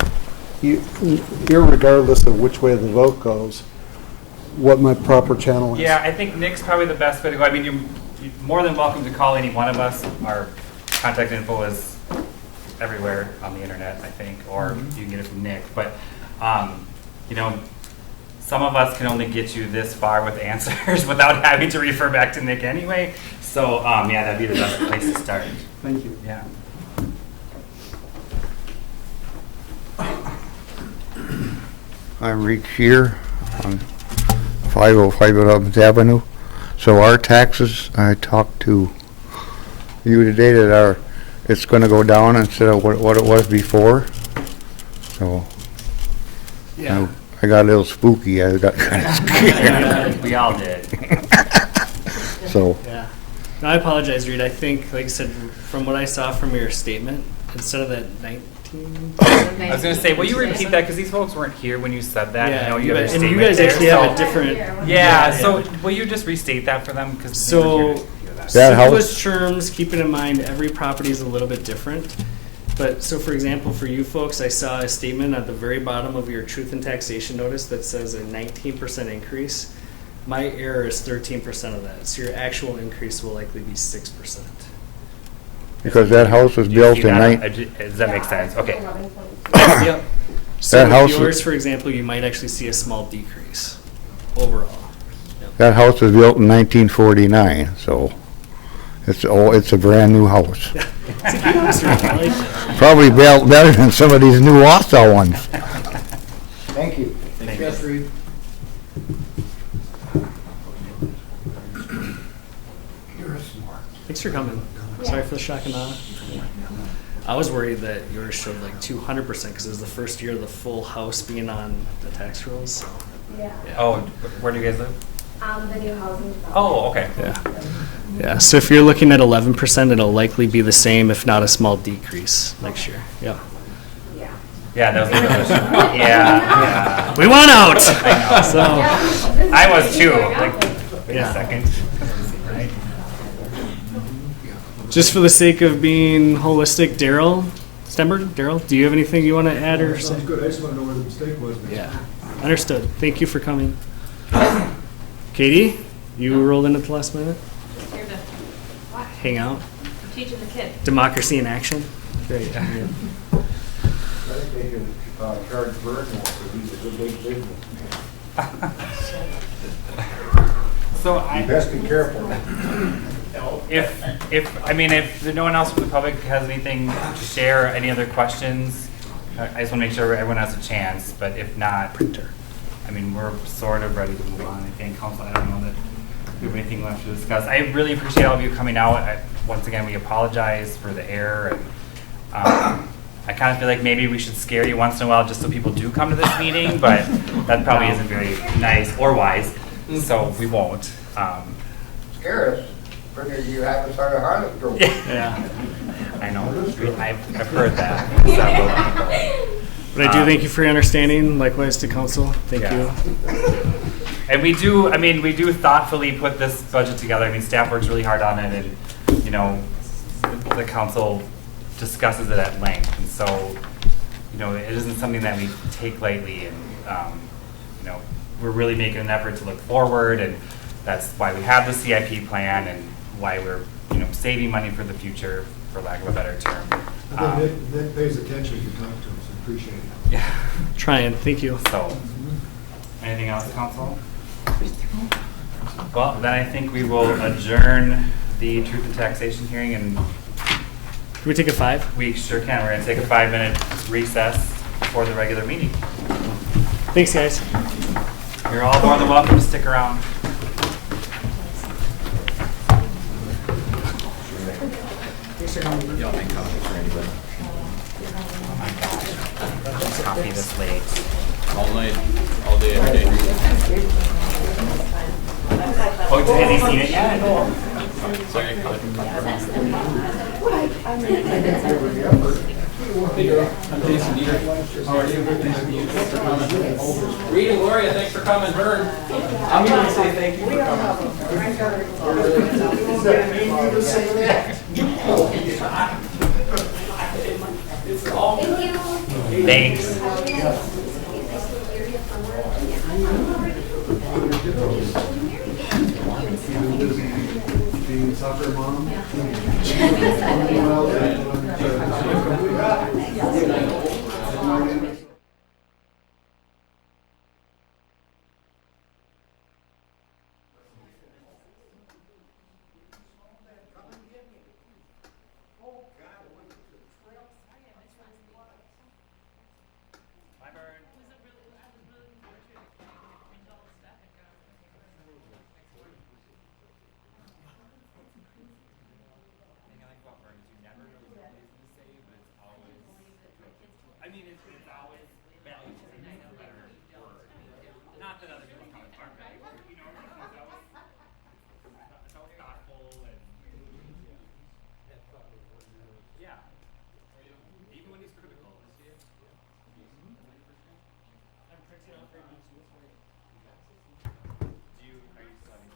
irregardless of which way the vote goes, what my proper channel is. yeah, I think Nick's probably the best way to go. I mean, you're more than welcome to call any one of us. Our contact info is everywhere on the internet, I think, or you can get it from Nick. But, you know, some of us can only get you this far with answers without having to refer back to Nick anyway. So, yeah, that'd be the best place to start. Thank you. Yeah. I'm Rick Shear on 505 11th Avenue. So our taxes, I talked to you today that it's going to go down instead of what it was before. So Yeah. I got a little spooky. I got kind of scared. We all did. So Yeah. No, I apologize, Reed. I think, like I said, from what I saw from your statement, instead of that 19. I was going to say, will you repeat that? Because these folks weren't here when you said that. I know you have a and you statement guys there, actually so- have a different. Yeah, Yeah. so will you just restate that for them? Because So, That house- simplest terms, keeping in mind every property is a little bit different. But, so for example, for you folks, I saw a statement at the very bottom of your truth and taxation notice that says a 19% increase. My error is 13% of that, so your actual increase will likely be 6%. because that house was Do you built see in that? Does that make sense? Okay. Yep. So That house with is- yours, for example, you might actually see a small decrease overall. that house was built in 1949. So it's a brand new house. It's a good house, Rick. I like it. Probably built better than some of these new Wausau ones. Thank you. Thank you. Yes, Reed. Thanks for coming. Sorry for the shock and awe. I was worried that yours showed like 200% because it was the first year of the full house being on the tax rolls. So. Yeah. Oh, where do you guys live? The new housing. development. Oh, okay. Yeah. Yeah. So if you're looking at 11%, it'll likely be the same, if not a small decrease next year. Yeah. Yeah. Yeah, that was the other issue. Yeah, We want out. So. Yeah, this is I was crazy too. going Like, on. wait Yeah. a second. Right? Just for the sake of being holistic, Daryl Stenberg, Daryl, do you have anything you want to add or say? Sounds good, I just want to know where the mistake was. Yeah, understood. Thank you for coming. Katie, you rolled in at the last minute. Here to Hang out. teaching the kids. Democracy in action. Great. I think they should charge Vern more because he's a good big businessman. So You best be careful. if no one else from the public has anything to share, any other questions, I just want to make sure everyone has a chance. But if not, Printer. I mean, we're sort of ready to move on. I think, Council, I don't know that we have anything left to discuss. I really appreciate all of you coming out. Once again, we apologize for the error. And I kind of feel like maybe we should scare you once in a while just so people do come to this meeting, but that probably isn't very nice or wise, so we won't. Scare us, figure you haven't started harvest group. Yeah. I know, I've heard that. Several people. But I do thank you for your understanding. Likewise to council. Thank Yeah. you. And we do thoughtfully put this budget together. I mean, staff works really hard on it, and, you know, the council discusses it at length. And so, you know, it isn't something that we take lightly, and, you know, we're really making an effort to look forward, and that's why we have the CIP plan and why we're, you know, saving money for the future, for lack of a better term. I think Nick pays attention to talk to us, I appreciate it. Yeah. Trying. Thank you. So, anything else, council? Well, then I think we will adjourn the truth and taxation hearing, and Can we take a 5? we sure can. We're gonna take a 5-minute recess for the regular meeting. Thanks, guys. You're all more than welcome to stick around. Y'all make copies for anybody. Oh my gosh. Copy this late. All night, all day, every day. Oh, has he seen it yet? Sorry, Hey girl, I'm Jason Dieter. How are you? Thanks for coming. Reed and Gloria, thanks for coming. Vern, I'm here to say thank you for coming. Is that me you to say that? It's all Thanks. Being soccer mom. I mean, it's always value to say a better word. Not that other people come apart, right? You know, it's always thoughtful and yeah. Even when he's critical. I'm pretty off right now. Are you studying?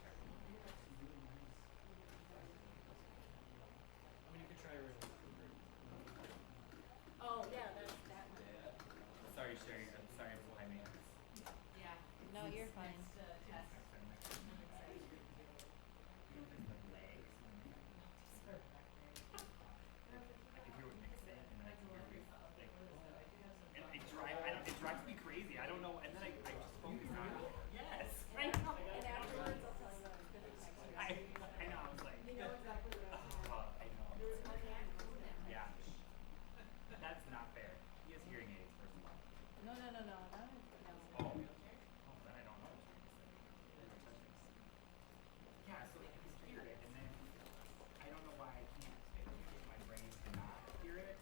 Oh, yeah, that's that one. Sorry, Sherry. I'm sorry, it's behind me. Yeah, no, you're fine. It drives me crazy. I don't know, and then I just focus on it. Yes, I know. And afterwards, I'll tell you what it's gonna be. I know. I was like, You know exactly what I'm I know. There was one accident. Yeah. That's not fair. He has hearing aids, first of all. No. Oh, then I don't know. Yeah, so I just hear it, and then I don't know why I can't get my brain to not hear it.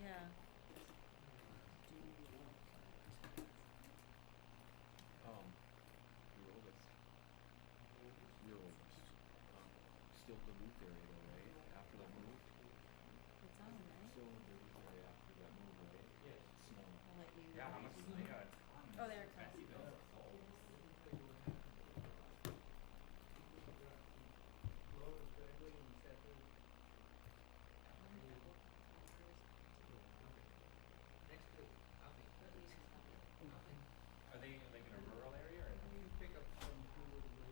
Yeah. Still the move area though, right? After that move? It's on, right? Still in the move area after that move, right? Yeah. Small. I'll let you. Yeah, how much is it? Yeah, Oh, there it comes. Are they like in a rural area or? Pick up some I don't know what to do.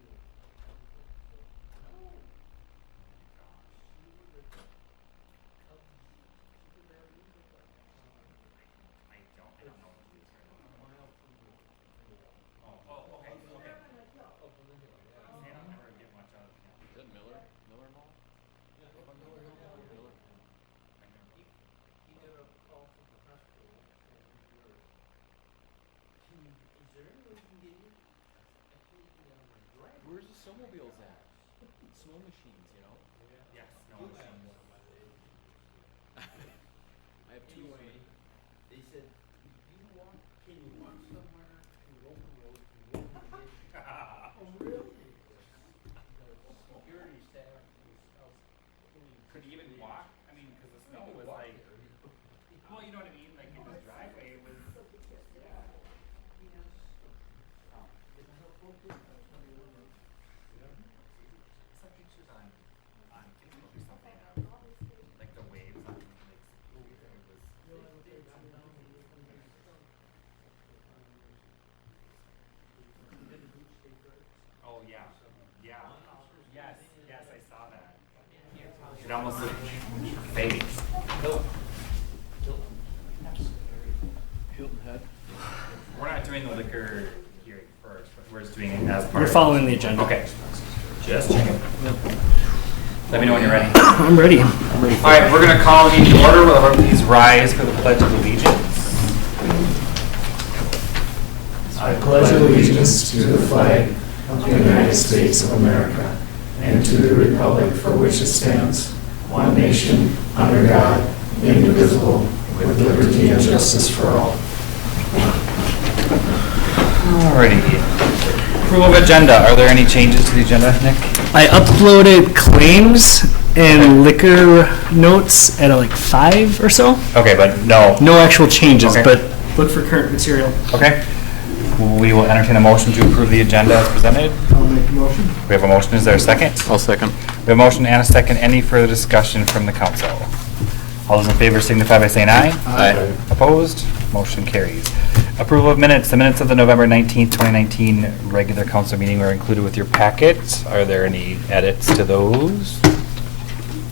Oh, okay. See, I don't ever get much out of him. Is that Miller? Miller Mall? Miller. Where's the snowmobiles at? Snow machines, you know? Yes, no. I have two. They said, you walk, can you walk somewhere in Open Road? Oh, really? Security staff was out. Could he even walk? I mean, because the snow was like, well, you know what I mean? Like in his driveway was. Some pictures on Facebook or something of like the waves on Lake Superior. It was. Oh, yeah, yeah, yes, yes, I saw that. It almost looked fake. Hilton Head. We're not doing the liquor hearing first, but we're just doing it as part We're of. following the agenda. Okay. Just checking. Let me know when you're ready. I'm ready. All right, we're gonna call the meeting to order. Will everyone please rise for the Pledge of Allegiance? I pledge allegiance to the flag of the United States of America and to the republic for which it stands, one nation, under God, indivisible, with liberty and justice for all. Alrighty. Approval of agenda. Are there any changes to the agenda, Nick? I uploaded claims and liquor notes at like 5 or so. Okay, but no. No actual changes, Okay. but look for current material. Okay. We will entertain a motion to approve the agenda as presented. I'll make the motion. We have a motion. Is there a second? I'll second. We have a motion and a second. Any further discussion from the council? All those in favor signify by saying aye. Aye. Opposed? Motion carries. Approval of minutes. The minutes of the November 19th, 2019 regular council meeting were included with your packet. Are there any edits to those?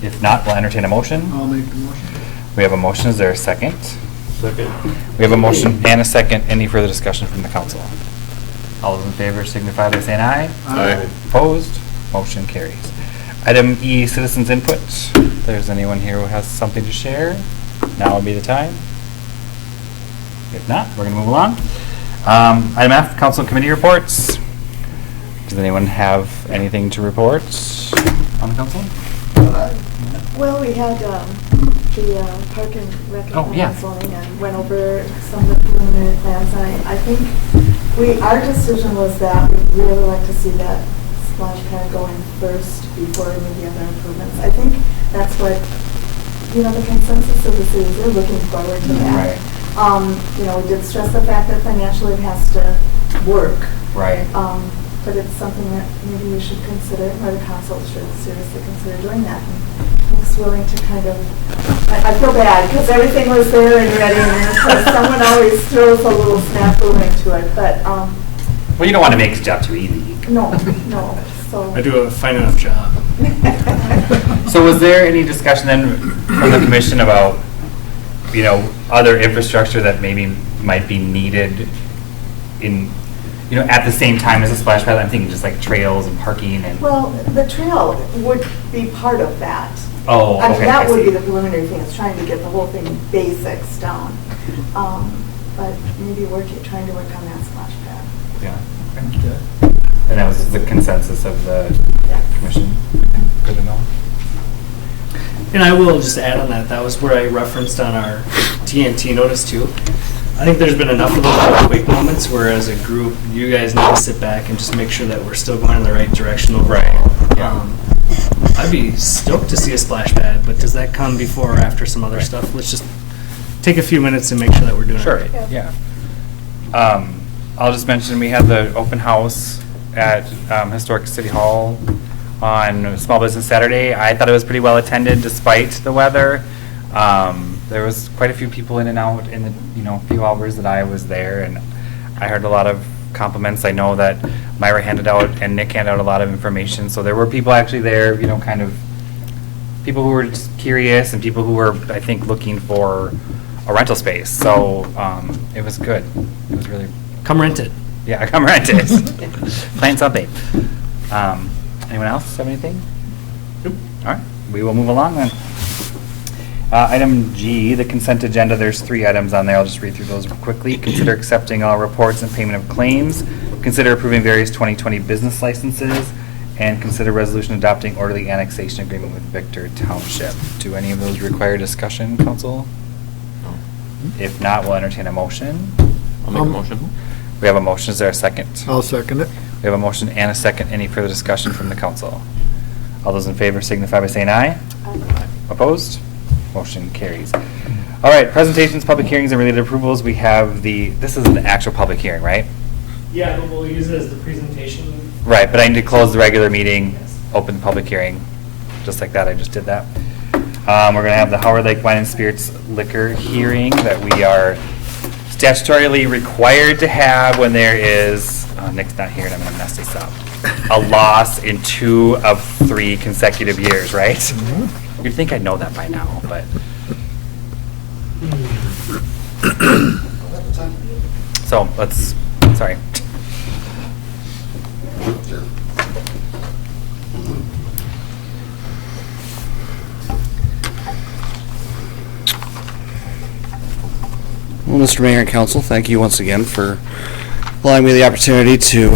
If not, we'll entertain a motion. I'll make the motion. We have a motion. Is there a second? Second. We have a motion and a second. Any further discussion from the council? All those in favor signify by saying aye. Aye. Opposed? Motion carries. Item E, citizens input. If there's anyone here who has something to share, now would be the time. If not, we're going to move along. Item F, council and committee reports. Does anyone have anything to report on the council? Well, we had the Park and Rec Oh, yeah. zoning and went over some of the preliminary plans. And I think our decision was that we'd really like to see that splash pad going first before any of the other improvements. I think that's what, the consensus of the city is they're looking forward to that. Right. We did stress the fact that financially it has to work. Right. But it's something that maybe we should consider, or the council should seriously consider doing that. And Nick's willing to kind of, I feel bad, because everything was there and ready, and of course someone always throws a little snafu into it, but, Well, you don't want to make his job too easy. no, so. I do a fine enough job. So was there any discussion then from the commission about, other infrastructure that maybe might be needed in, at the same time as a splash pad? I'm thinking just like trails and parking and. Well, the trail would be part of that. Oh, I mean, okay, that I would be see. the preliminary thing, is trying to get the whole thing basics down. But maybe trying to work on that splash pad. Yeah. Okay. And that was the consensus of the Yes. commission. Good to know. And I will just add on that, that was where I referenced on our TNT notice too. I think there's been enough of those earthquake moments where as a group, you guys need to sit back and just make sure that we're still going in the right direction overall. Yeah. I'd be stoked to see a splash pad, but does that come before or after some other stuff? Let's just take a few minutes and make sure that we're doing Sure, it right. yeah. I'll just mention, we had the open house at Historic City Hall on Small Business Saturday. I thought it was pretty well attended despite the weather. There was quite a few people in and out in the few hours that I was there, and I heard a lot of compliments. I know that Myra handed out and Nick handed out a lot of information, so there were people actually there, kind of people who were just curious and people who were, I think, looking for a rental space. So it was good. It was really. Come rent it. Yeah, come rent it. Plan something. Anyone else have anything? Nope. All right, we will move along then. Item G, the consent agenda. There's 3 items on there. I'll just read through those quickly. Consider accepting all reports and payment of claims. Consider approving various 2020 business licenses. and consider resolution adopting orderly annexation agreement with Victor Township. Do any of those require discussion, council? If not, we'll entertain a motion. I'll make a motion. We have a motion. Is there a second? I'll second it. We have a motion and a second. Any further discussion from the council? All those in favor signify by saying aye. Opposed? Motion carries. All right, presentations, public hearings, and related approvals. We have this is an actual public hearing, right? Yeah, but we'll use it as the presentation. Right, but I need to close the regular meeting, open the public hearing, just like that. I just did that. We're going to have the Howard Lake Wine and Spirits liquor hearing that we are statutorily required to have when there is, Nick's not here and I'm going to mess this up, a loss in 2 of 3 consecutive years, right? You'd think I'd know that by now, but. So sorry. Well, Mr. Mayor and Council, thank you once again for allowing me the opportunity to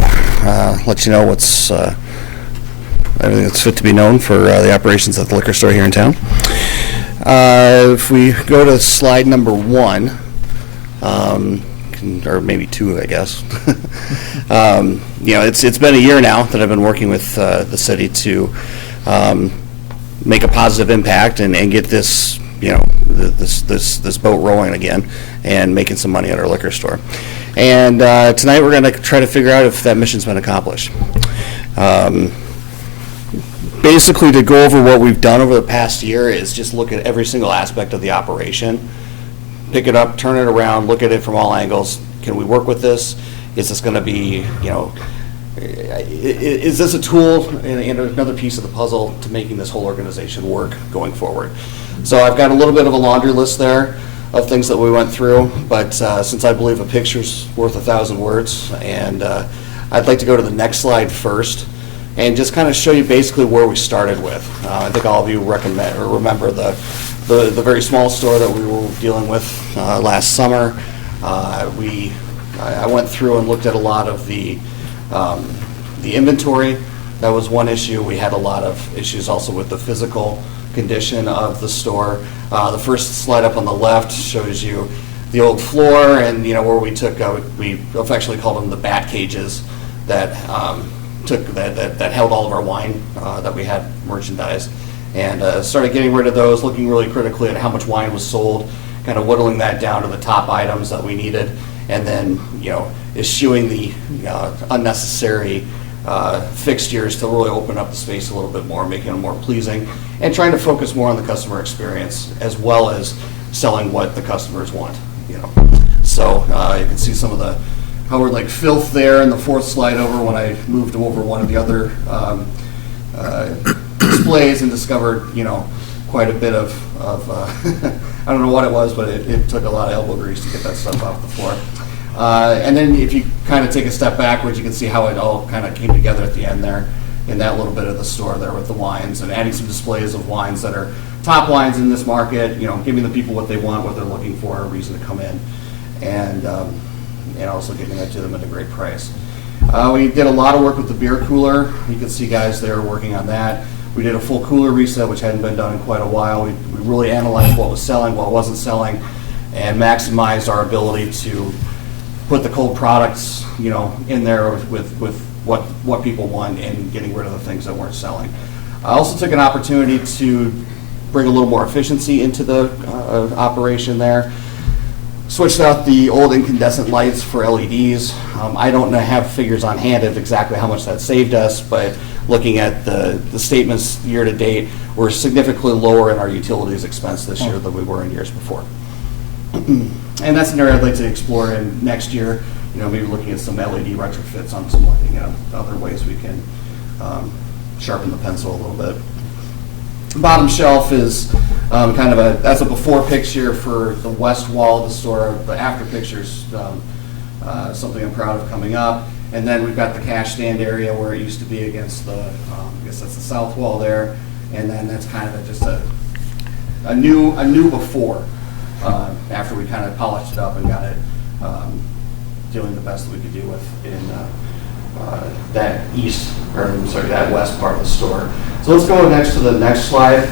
let you know what's everything that's fit to be known for the operations at the liquor store here in town. If we go to slide number 1, or maybe 2, I guess. It's been a year now that I've been working with the city to make a positive impact and get this, this boat rolling again and making some money at our liquor store. And tonight we're going to try to figure out if that mission's been accomplished. Basically, to go over what we've done over the past year is just look at every single aspect of the operation, pick it up, turn it around, look at it from all angles. Can we work with this? Is this going to be, is this a tool and another piece of the puzzle to making this whole organization work going forward? So I've got a little bit of a laundry list there of things that we went through, but since I believe a picture's worth 1,000 words, and I'd like to go to the next slide first and just kind of show you basically where we started with. I think all of you remember the very small store that we were dealing with last summer. I went through and looked at a lot of the inventory. That was one issue. We had a lot of issues also with the physical condition of the store. The first slide up on the left shows you the old floor and where we took we affectionately called them the bat cages that that held all of our wine that we had merchandised, and started getting rid of those, looking really critically at how much wine was sold, kind of whittling that down to the top items that we needed, and then eschewing the unnecessary fixtures to really open up the space a little bit more, making them more pleasing, and trying to focus more on the customer experience as well as selling what the customers want. So you can see some of the Howard Lake filth there in the 4th slide over when I moved over one of the other displays and discovered quite a bit of I don't know what it was, but it took a lot of elbow grease to get that stuff off the floor. And then if you kind of take a step backwards, you can see how it all kind of came together at the end there in that little bit of the store there with the wines, and adding some displays of wines that are top wines in this market, giving the people what they want, what they're looking for, a reason to come in, and also giving that to them at a great price. We did a lot of work with the beer cooler. You can see guys there working on that. We did a full cooler reset, which hadn't been done in quite a while. We really analyzed what was selling, what wasn't selling, and maximized our ability to put the cold products, in there with what people want, and getting rid of the things that weren't selling. I also took an opportunity to bring a little more efficiency into the operation there. Switched out the old incandescent lights for LEDs. I don't have figures on hand of exactly how much that saved us, but looking at the statements year to date, we're significantly lower in our utilities expense this year than we were in years before. And that's an area I'd like to explore in next year, maybe looking at some LED retrofits on some other ways we can sharpen the pencil a little bit. Bottom shelf is kind of that's a before picture for the west wall of the store. The after picture's something I'm proud of coming up. And then we've got the cash stand area where it used to be against the, I guess that's the south wall there. And then that's kind of just a new before, after we kind of polished it up and got it doing the best that we could do with in that east, or I'm sorry, that west part of the store. So let's go next to the next slide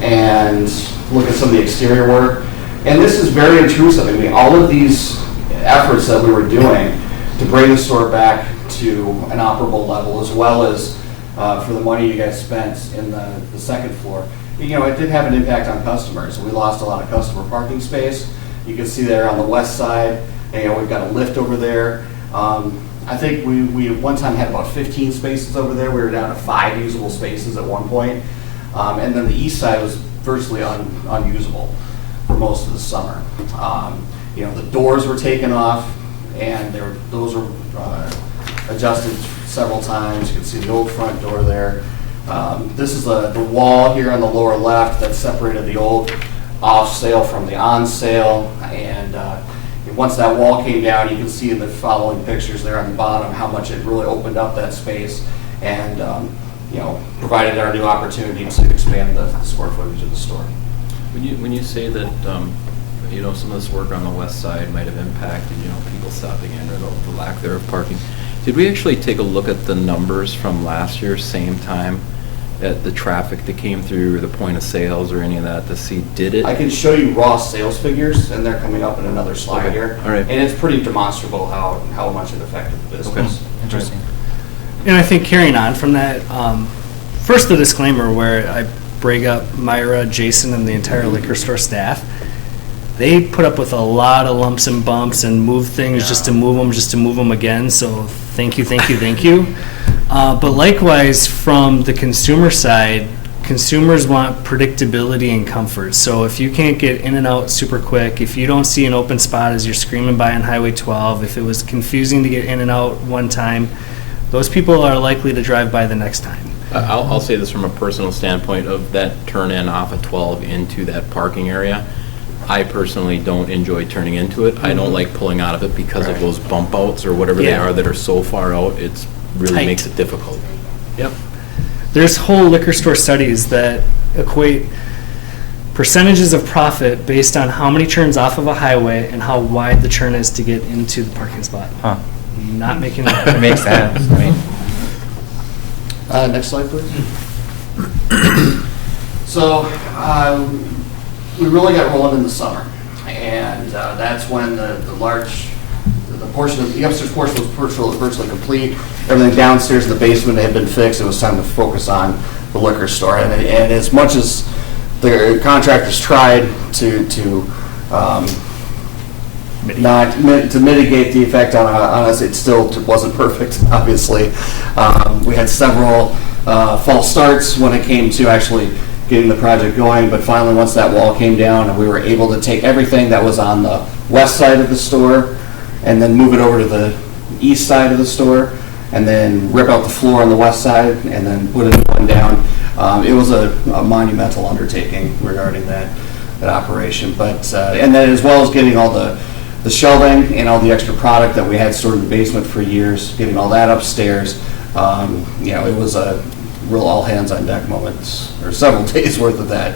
and look at some of the exterior work. And this is very intrusive. I mean, all of these efforts that we were doing to bring the store back to an operable level, as well as for the money you guys spent in the second floor, you know, it did have an impact on customers. We lost a lot of customer parking space. You can see there on the west side, you know, we've got a lift over there. I think we at one time had about 15 spaces over there. We were down to 5 usable spaces at one point. And then the east side was virtually unusable for most of the summer. You know, the doors were taken off, and those were adjusted several times. You can see the old front door there. This is the wall here on the lower left that separated the old off sale from the on sale. And once that wall came down, you can see in the following pictures there on the bottom how much it really opened up that space and you know, provided our new opportunity to expand the square footage of the store. When you say that you know, some of this work on the west side might have impacted, you know, people stopping in or the lack there of parking, did we actually take a look at the numbers from last year, same time, at the traffic that came through the point of sales or any of that to see did it? I can show you raw sales figures, and they're coming up in another slide here. All right. And it's pretty demonstrable how much it affected the business. Okay. Interesting. And I think carrying on from that, first the disclaimer where I bring up Myra, Jason, and the entire liquor store staff. They put up with a lot of lumps and bumps and move things just to move them again. So thank you, thank you, thank you. But likewise, from the consumer side, consumers want predictability and comfort. So if you can't get in and out super quick, if you don't see an open spot as you're screaming by on Highway 12, if it was confusing to get in and out one time, those people are likely to drive by the next time. I'll say this from a personal standpoint of that turn in off of 12 into that parking area. I personally don't enjoy turning into it. I don't like pulling out of it because of those bump outs or whatever they are that are so far out. It's really Tight. makes it difficult. Yep. There's whole liquor store studies that equate percentages of profit based on how many turns off of a highway and how wide the turn is to get into the parking spot. Huh. Not making it up. It makes sense. I mean, Next slide, please. So we really got rolling in the summer, and that's when the portion of the upstairs portion was virtually complete. Everything downstairs in the basement had been fixed. It was time to focus on the liquor store, and as much as the contractors tried to mitigate the effect on us, it still wasn't perfect, obviously. We had several false starts when it came to actually getting the project going, but finally once that wall came down and we were able to take everything that was on the west side of the store and then move it over to the east side of the store and then rip out the floor on the west side and then put a new one down. It was a monumental undertaking regarding that operation, but and then as well as getting all the shelving and all the extra product that we had stored in the basement for years, getting all that upstairs. You know, it was a real all hands on deck moments, or several days worth of that.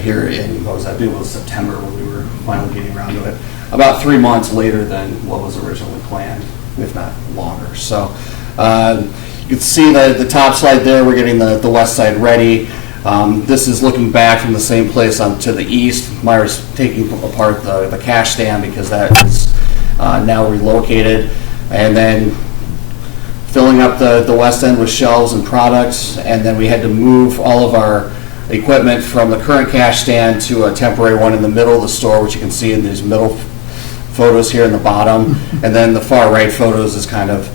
Here in, what was that, it was September when we were finally getting around to it. About 3 months later than what was originally planned, if not longer. So you can see the top slide there, we're getting the west side ready. This is looking back from the same place to the east. Myra's taking apart the cash stand because that is now relocated. And then filling up the west end with shelves and products. And then we had to move all of our equipment from the current cash stand to a temporary one in the middle of the store, which you can see in these middle photos here in the bottom. And then the far right photos is kind of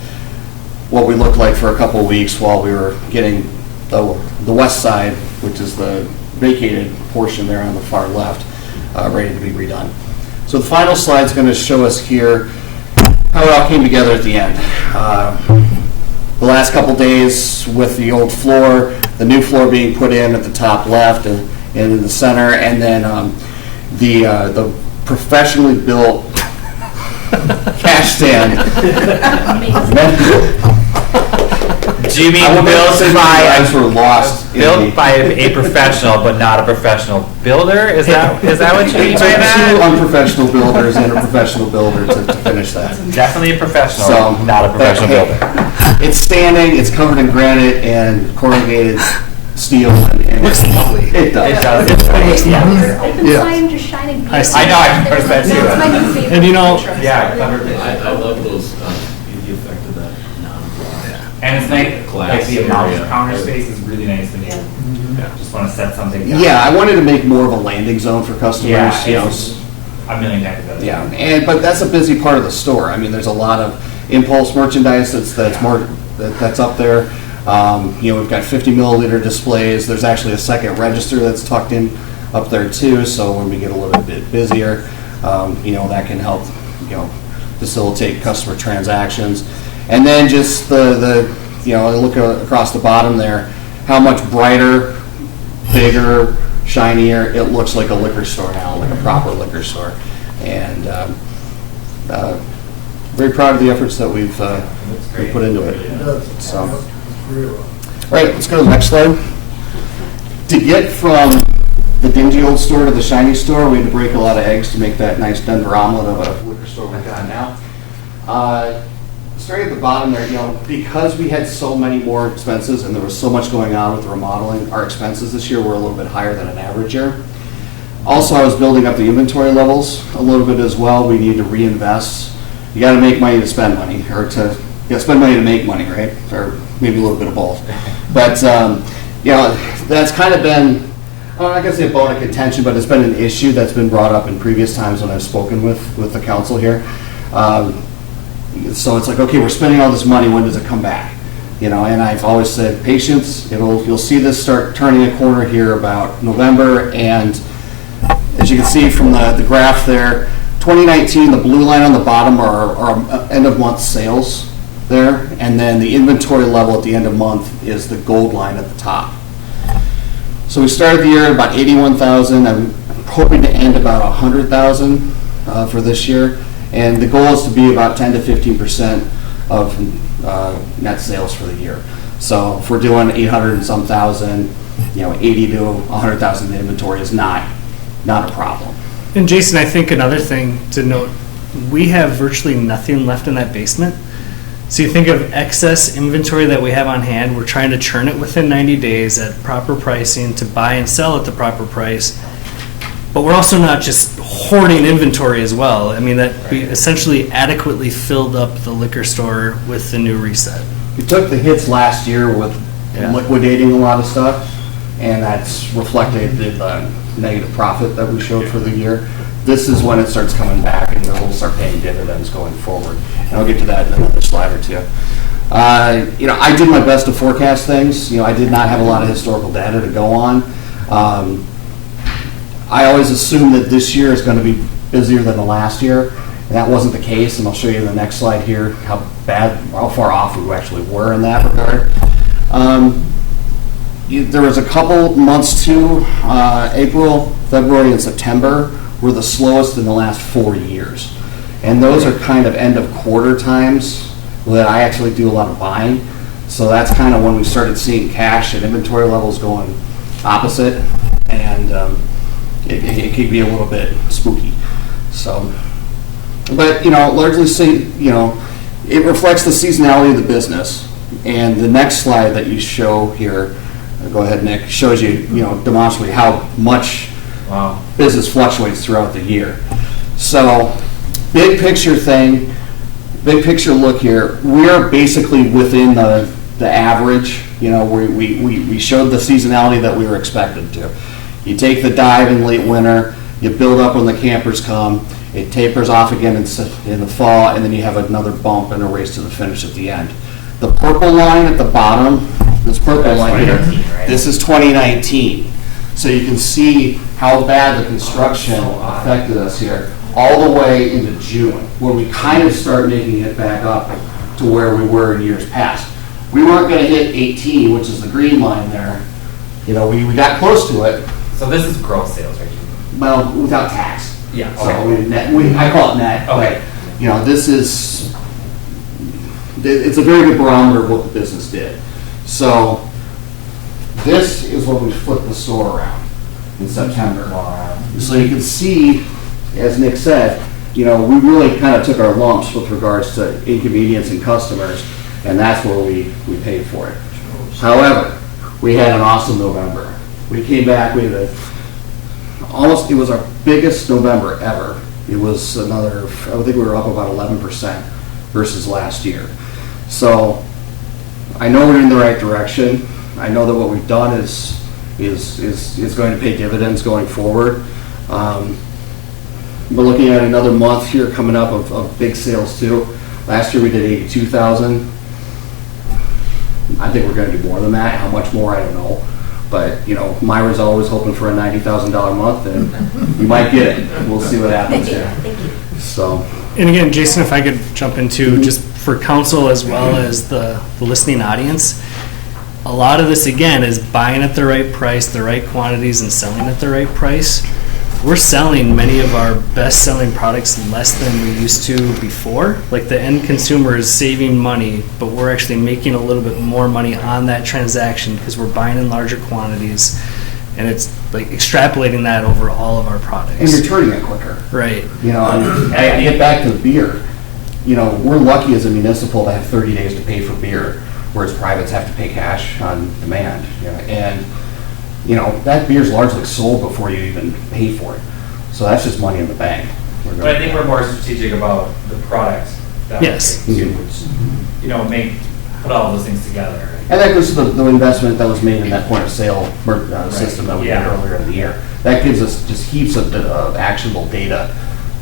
what we looked like for a couple of weeks while we were getting the west side, which is the vacated portion there on the far left, ready to be redone. So the final slide is going to show us here how it all came together at the end. The last couple days with the old floor, the new floor being put in at the top left and in the center, and then the professionally built cash stand. Do you mean I would like to built say by you guys were lost in the- built by a professional, but not a professional builder? Is that what you mean It by took that? two unprofessional builders and a professional builder to finish that. Definitely a professional, So, not a professional hey, builder. It's standing, it's covered in granite and corrugated steel. And Looks lovely. It does. It does. It's pretty, yeah. Open Yeah. flame just shining. I see. I know, I noticed that too. That's my new favorite. And you know- picture. Yeah, covered in- I love those, the effect of that non-glass. And it's nice, Glass like the amount area. of counter space is really nice when you just want to set something down. Yeah, I wanted to make more of a landing zone for customers. Yeah, you know, it's a million times better. Yeah, but that's a busy part of the store. I mean, there's a lot of impulse merchandise that's up there. You know, we've got 50 milliliter displays. There's actually a second register that's tucked in up there too. So when we get a little bit busier, you know, that can help, you know, facilitate customer transactions. And then just the you know, look across the bottom there, how much brighter, bigger, shinier it looks like a liquor store now, like a proper liquor store. And very proud of the efforts that we've put into it. So, all right, let's go to the next slide. To get from the dingy old store to the shiny store, we had to break a lot of eggs to make that nice Denver omelet of a liquor store we've got now. Starting at the bottom there, you know, because we had so many more expenses and there was so much going on with the remodeling, our expenses this year were a little bit higher than an average year. Also, I was building up the inventory levels a little bit as well. We need to reinvest. You got to make money to spend money, or spend money to make money, right? Or maybe a little bit of both. But you know, that's kind of been, I'm not gonna say a bone of contention, but it's been an issue that's been brought up in previous times when I've spoken with the council here. So it's like, okay, we're spending all this money, when does it come back? You know, and I've always said, patience, you'll see this start turning a corner here about November, and as you can see from the graph there, 2019, the blue line on the bottom are end of month sales there, and then the inventory level at the end of month is the gold line at the top. So we started the year at about 81,000. I'm hoping to end about 100,000 for this year. And the goal is to be about 10 to 15% of net sales for the year. So if we're doing 800 and some thousand, you know, 80 to 100,000 in inventory is not a problem. And Jason, I think another thing to note, we have virtually nothing left in that basement. So you think of excess inventory that we have on hand, we're trying to churn it within 90 days at proper pricing to buy and sell at the proper price. But we're also not just hoarding inventory as well. I mean, that we essentially adequately filled up the liquor store with the new reset. We took the hits last year with Yeah. liquidating a lot of stuff, and that's reflected in the negative profit that we showed for the year. This is when it starts coming back, and we'll start paying dividends going forward. And I'll get to that in another slide or two. You know, I did my best to forecast things. You know, I did not have a lot of historical data to go on. I always assumed that this year is going to be busier than the last year, and that wasn't the case. And I'll show you in the next slide here how far off we actually were in that regard. There was a couple months too, April, February, and September were the slowest in the last 4 years. And those are kind of end of quarter times that I actually do a lot of buying. So that's kind of when we started seeing cash and inventory levels going opposite, and it could be a little bit spooky. So, but you know, largely you know, it reflects the seasonality of the business. And the next slide that you show here, go ahead, Nick, shows you, you know, demonstrably how much business fluctuates throughout the year. So, big picture thing, big picture look here, we're basically within the average. You know, we showed the seasonality that we were expected to. You take the dive in late winter, you build up when the campers come, it tapers off again in the fall, and then you have another bump and a race to the finish at the end. The purple line at the bottom, this purple line here, this is 2019. So you can see how bad the construction affected us here, all the way into June, where we kind of start making it back up to where we were in years past. We weren't going to hit 18, which is the green line there. You know, we got close to it. So this is gross sales, right? Well, without tax. Yeah. So Okay. I call it net. Okay. But, you know, it's a very good barometer of what the business did. So this is when we flip the store around in September. So you can see, as Nick said, we really kind of took our lumps with regards to inconveniencing customers, and that's where we paid for it. However, we had an awesome November. We came back, we had it was our biggest November ever. It was another, I think we were up about 11% versus last year. So I know we're in the right direction. I know that what we've done is going to pay dividends going forward. We're looking at another month here coming up of big sales too. Last year we did 82,000. I think we're going to do more than that. How much more, I don't know. But, Myra's always hoping for a $90,000 month, and we might get it. We'll see what happens here. So. And again, Jason, if I could jump into just for council as well as the listening audience, a lot of this, again, is buying at the right price, the right quantities, and selling at the right price. We're selling many of our best-selling products less than we used to before. Like, the end consumer is saving money, but we're actually making a little bit more money on that transaction because we're buying in larger quantities, and it's like extrapolating that over all of our products. And you're turning it quicker. Right. I get back to the beer. We're lucky as a municipal to have 30 days to pay for beer, whereas privates have to pay cash on demand. And that beer's largely sold before you even pay for it. So that's just money in the bank. But I think we're more strategic about the product that yes. we take to, put all those things together. And that goes to the investment that was made in that point of sale system that we did earlier in the year. That gives us just heaps of actionable data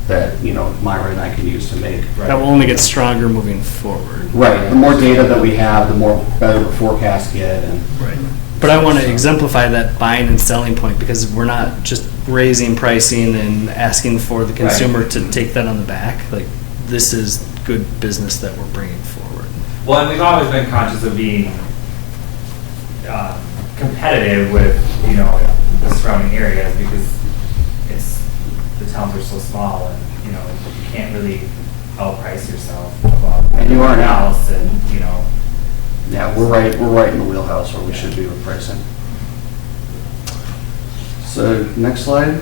that, Myra and I can use to make. That will only get stronger moving forward. Right. The more data that we have, the more better the forecasts get. Right. But I want to exemplify that buying and selling point because we're not just raising pricing and asking for the consumer to take that on the back. Like, this is good business that we're bringing forward. Well, and we've always been conscious of being competitive with, the surrounding areas because the towns are so small and, you can't really outprice yourself above and you are now. else and, Yeah, we're right in the wheelhouse where we should be with pricing. So, next slide.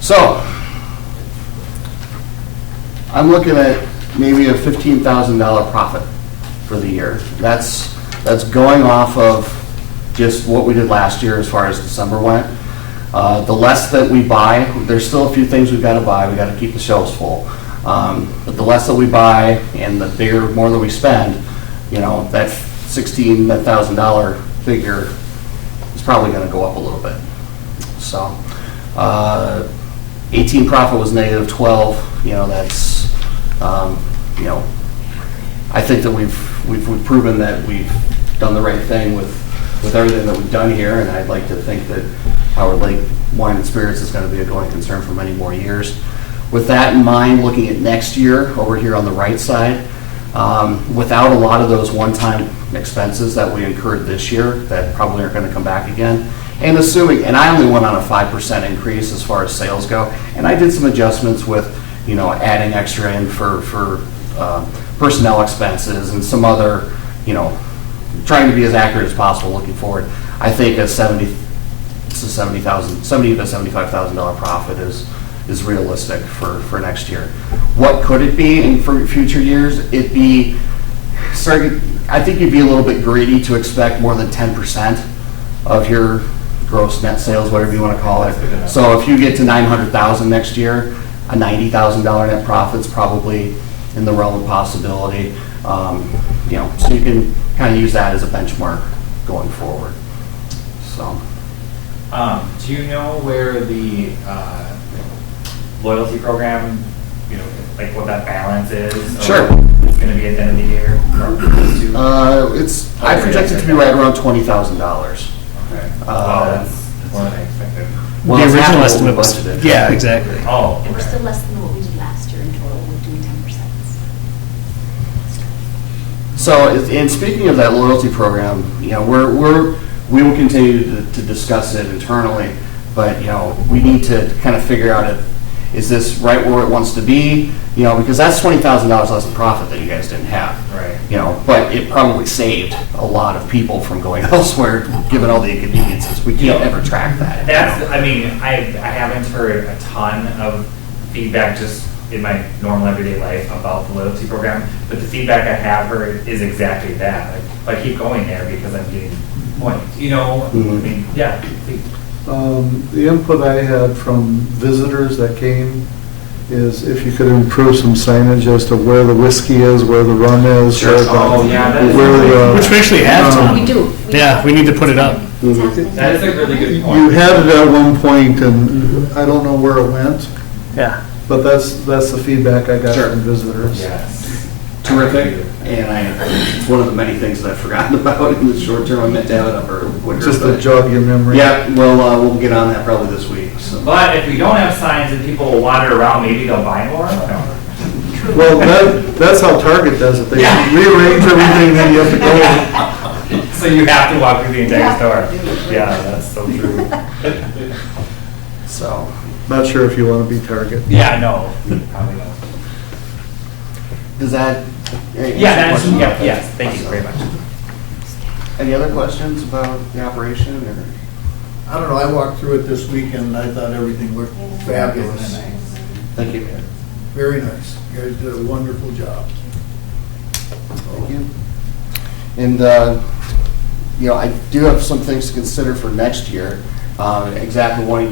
So, I'm looking at maybe a $15,000 profit for the year. That's going off of just what we did last year as far as December went. The less that we buy, there's still a few things we've got to buy. We've got to keep the shelves full. But the less that we buy and the more that we spend, that $16,000 figure is probably going to go up a little bit. So, 18 profit was negative 12. That's, I think that we've proven that we've done the right thing with everything that we've done here, and I'd like to think that Howard Lake Wine and Spirits is going to be a going concern for many more years. With that in mind, looking at next year over here on the right side, without a lot of those one-time expenses that we incurred this year that probably aren't going to come back again, and I only went on a 5% increase as far as sales go, and I did some adjustments with, adding extra in for personnel expenses and some other, trying to be as accurate as possible looking forward. I think a $70,000 to $75,000 profit is realistic for next year. What could it be in for future years? I think you'd be a little bit greedy to expect more than 10% of your gross net sales, whatever you want to call it. So if you get to $900,000 next year, a $90,000 net profit is probably in the realm of possibility. So you can kind of use that as a benchmark going forward. So, do you know where the loyalty program, like what that balance is? Sure. It's going to be at the end of the year? I project it to be right around $20,000. Okay. Wow, that's more than I expected. Well, the it's half original of what we estimate was, budgeted. yeah, exactly. Oh. And we're still less than what we did last year in total, we're doing 10%. So, and speaking of that loyalty program, we will continue to discuss it internally, but we need to kind of figure out Is this right where it wants to be? You know, because that's $20,000 less in profit that you guys didn't have. Right. You know, but it probably saved a lot of people from going elsewhere, given all the inconveniences. We can't ever track that. That's, I mean, I haven't heard a ton of feedback just in my normal everyday life about the loyalty program, but the feedback I have heard is exactly that. Like, I keep going there because I'm getting points, you know? Mhm. I mean, yeah. The input I had from visitors that came is if you could improve some signage as to where the whiskey is, where the rum is. Sure. Where the, Oh, yeah, that is where the, Which we actually have, Tom. We do. Yeah, we need to put it up. That is a really good point. You had it at one point, and I don't know where it went, Yeah. but that's the feedback I got Sure. from visitors. Yes. Terrific. And it's one of the many things that I've forgotten about in the short term. I meant to have it up or quicker. Just to but- jog your memory. Yeah, we'll get on that probably this week. So. But if we don't have signs and people will wander around, maybe they'll buy more? No. Well, that's how Target does it. They Yeah. rearrange everything, then you have to go. So you have to walk through the entire store. Yeah, that's so true. So. Not sure if you want to be Target. Yeah, no, probably not. Does that? Yeah, that's, yeah, yes, thank you very much. Any other questions about the operation or? I don't know, I walked through it this week and I thought everything looked fabulous. Thank you. Very nice. You guys did a wonderful job. Thank you. And, you know, I do have some things to consider for next year. Exactly one of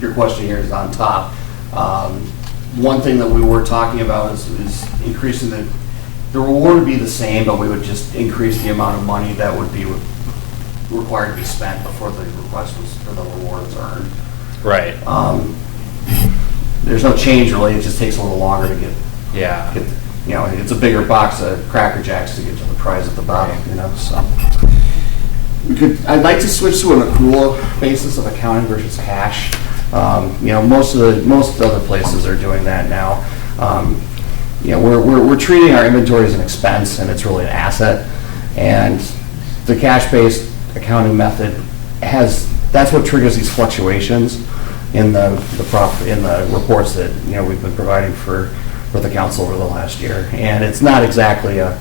your question here is on top. One thing that we were talking about is increasing the reward would be the same, but we would just increase the amount of money that would be required to be spent before the request was, or the reward was earned. Right. There's no change really, it just takes a little longer to get, Yeah. you know, it's a bigger box of Cracker Jacks to get to the prize at the bottom, you know, so. I'd like to switch to an accrual basis of accounting versus cash. You know, most other places are doing that now. You know, we're treating our inventory as an expense, and it's really an asset. And the cash-based accounting method that's what triggers these fluctuations in the reports that, you know, we've been providing for the council over the last year. And it's not exactly a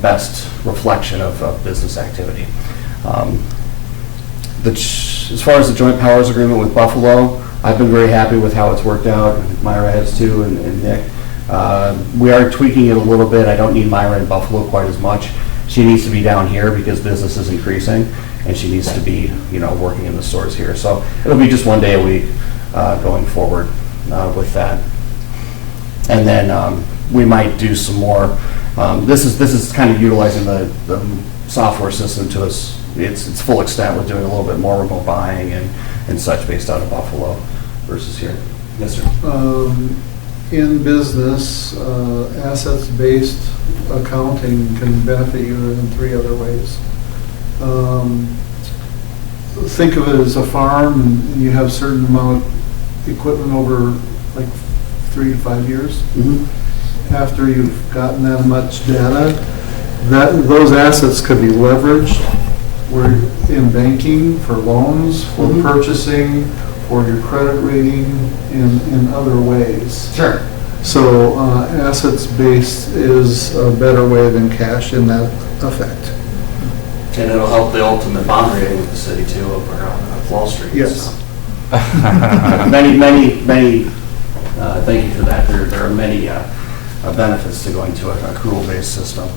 best reflection of business activity. As far as the joint powers agreement with Buffalo, I've been very happy with how it's worked out. Myra has too, and Nick. We are tweaking it a little bit. I don't need Myra in Buffalo quite as much. She needs to be down here because business is increasing, and she needs to be, you know, working in the stores here. So it'll be just one day a week going forward with that. And then we might do some more. This is kind of utilizing the software system to its full extent with doing a little bit more remote buying and such based out of Buffalo versus here. Yes, sir. In business, assets-based accounting can benefit you in 3 other ways. Think of it as a farm, and you have a certain amount of equipment over like 3 to 5 years. Mm-hmm. After you've gotten that much data, those assets could be leveraged. We're in banking, for loans, for Mhm. purchasing, for your credit rating, in other ways. Sure. So assets-based is a better way than cash in that effect. And it'll help the ultimate bond rating with the city too, over on Wall Street. Yes. So. Many, thank you for that. There are many benefits to going to an accrual-based system.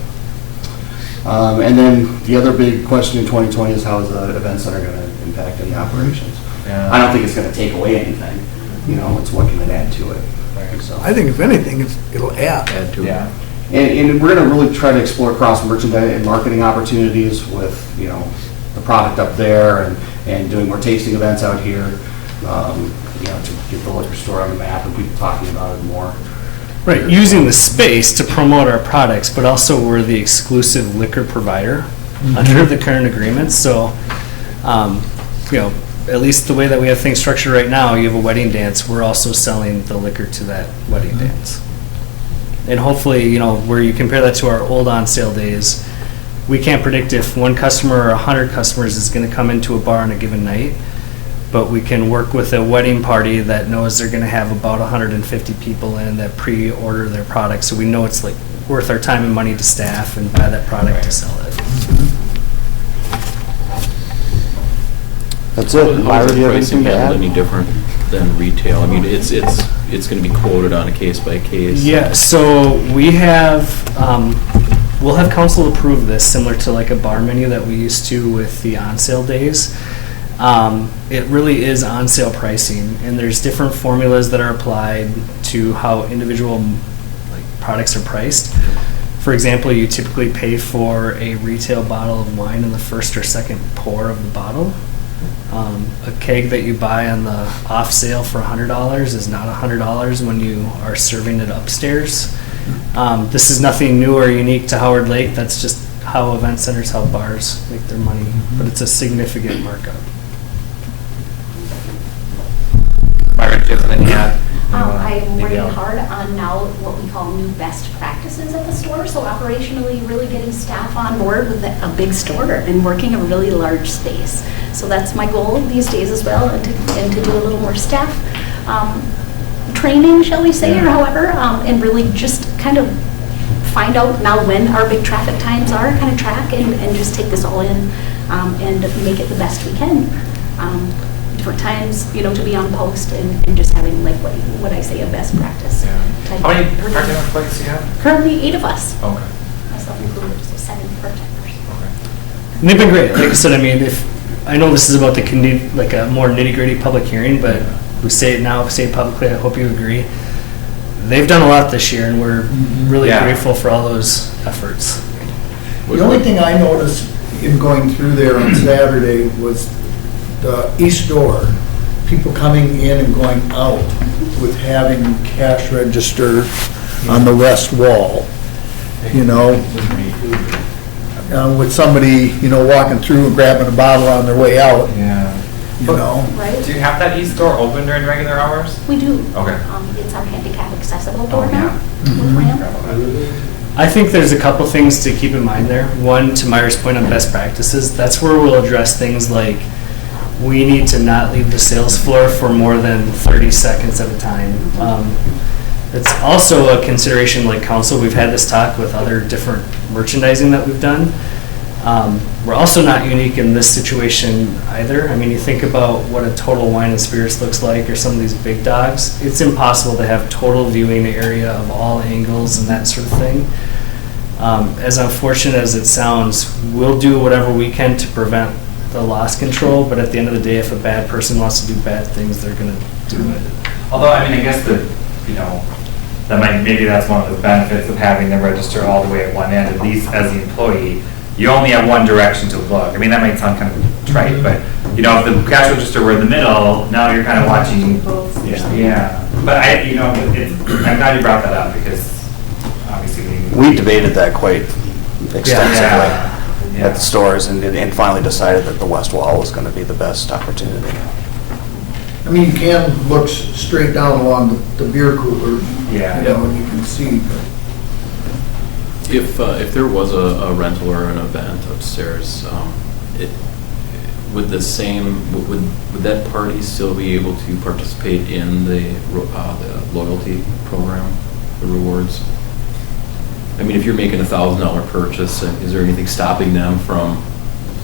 And then the other big question in 2020 is how is the event center going to impact any operations? Yeah. I don't think it's going to take away anything. You know, it's what can it add to it. So. I think if anything, it'll add. Add to it. Yeah. And we're going to really try to explore cross merchandise and marketing opportunities with, you know, the product up there and doing more tasting events out here, you know, to get the liquor store on the map and people talking about it more. Right, using the space to promote our products, but also we're the exclusive liquor provider under the current agreement. So, you know, at least the way that we have things structured right now, you have a wedding dance, we're also selling the liquor to that wedding dance. And hopefully, you know, where you compare that to our old on sale days, we can't predict if one customer or 100 customers is going to come into a bar on a given night. but we can work with a wedding party that knows they're gonna have about 150 people in that pre-order their product, so we know it's like worth our time and money to staff and buy that product to sell it. That's How it. is Myra, the do you have pricing anything to handled add? any different than retail? I mean, it's gonna be quoted on a case by case. Yeah, so we have, we'll have council approve this, similar to like a bar menu that we used to with the on-sale days. It really is on-sale pricing, and there's different formulas that are applied to how individual like products are priced. For example, you typically pay for a retail bottle of wine in the first or second pour of the bottle. A keg that you buy on the off sale for $100 is not $100 when you are serving it upstairs. This is nothing new or unique to Howard Lake. That's just how event centers, how bars make their money, but it's a significant markup. Myra, do you have something to add? I'm Maybe working I'll- hard on now what we call new best practices at the store. So operationally, really getting staff on board with a big store and working a really large space. So that's my goal these days as well, and to do a little more staff training, shall we say, or however, and really just kind of find out now when our big traffic times are, kind of track and just take this all in and make it the best we can. Different times, to be on post and just having like what I say a best practice. type How many of routine. part-time employees do you have? Currently 8 of us, Okay. myself included, so 7 part-timers. And they've been great. Like I said, I mean, if I know this is about the like a more nitty-gritty public hearing, but we say it now, say it publicly. I hope you agree. They've done a lot this year, and we're really Yeah. grateful for all those efforts. The only thing I noticed in going through there on Saturday was the east door, people coming in and going out with having cash register on the west wall, with somebody, walking through and grabbing a bottle on their way out, Yeah. Right? Do you have that east door open during regular hours? We do. Okay. It's our handicap accessible door Oh, now yeah. with ramp. I think there's a couple things to keep in mind there. One, to Myra's point on best practices, that's where we'll address things like we need to not leave the sales floor for more than 30 seconds at a time. It's also a consideration like council. We've had this talk with other different merchandising that we've done. We're also not unique in this situation either. I mean, you think about what a Total Wine and Spirits looks like, or some of these big dogs. It's impossible to have total viewing area of all angles and that sort of thing. As unfortunate as it sounds, we'll do whatever we can to prevent the loss control, but at the end of the day, if a bad person wants to do bad things, they're gonna do it. Although, I mean, I guess maybe that's one of the benefits of having the register all the way at one end, at least as the employee. You only have one direction to look. I mean, that might sound kind of trite, but, if the cash register were in the middle, now you're kind of watching. Yeah. But I'm glad you brought that up, because obviously We debated that quite extensively Yeah. at the stores and finally decided that the west wall was going to be the best opportunity. I mean, you can look straight down along the beer cooler, Yeah. and you can see. If there was a rental or an event upstairs, would that party still be able to participate in the loyalty program, the rewards? I mean, if you're making a $1,000 purchase, is there anything stopping them from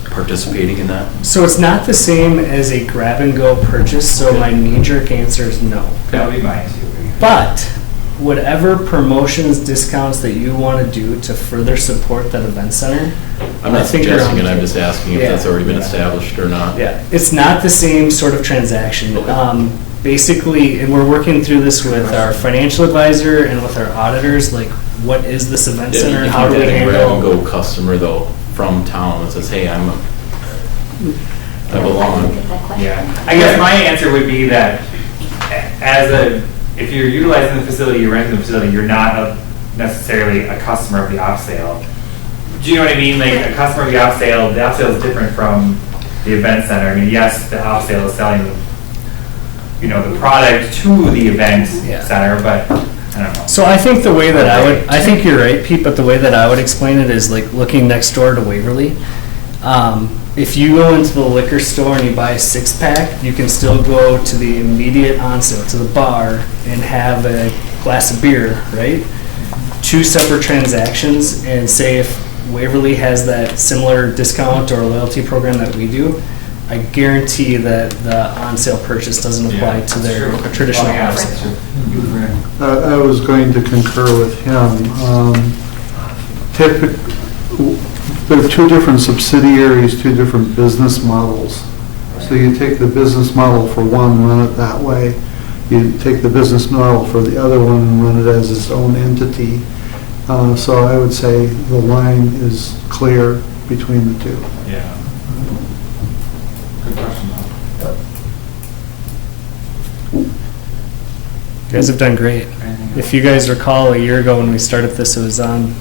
participating in that? So it's not the same as a grab-and-go purchase, so my knee-jerk answer is no. That would be mine too. But whatever promotions, discounts that you want to do to further support that event center, I'm I not think suggesting it, around- I'm just asking if Yeah. that's already been established or not. yeah, it's not the same sort of transaction. Basically, and we're working through this with our financial advisor and with our auditors, like, what is this event center and how do we If you handle? get a grab-and-go customer, though, from town that says, hey, I belong. Yeah, I guess my answer would be that if you're utilizing the facility, you're renting the facility, you're not necessarily a customer of the off sale. Do you know what I mean? Like, a customer of the off sale is different from the event center. I mean, yes, the off sale is selling, the product to the event center, but I don't know. So I think the way that I think you're right, Pete, but the way that I would explain it is like looking next door to Waverly. if you go into the liquor store and you buy a 6-pack, you can still go to the immediate on sale, to the bar, and have a glass of beer, right? 2 separate transactions, and say if Waverly has that similar discount or loyalty program that we do, I guarantee that the on-sale purchase doesn't apply to their traditional on sale. I was going to concur with him. There are 2 different subsidiaries, 2 different business models. So you take the business model for one, run it that way. You take the business model for the other one and run it as its own entity. So I would say the line is clear between the 2. Yeah. Good question, though. You guys have done great. If you guys recall, a year ago when we started this, it was on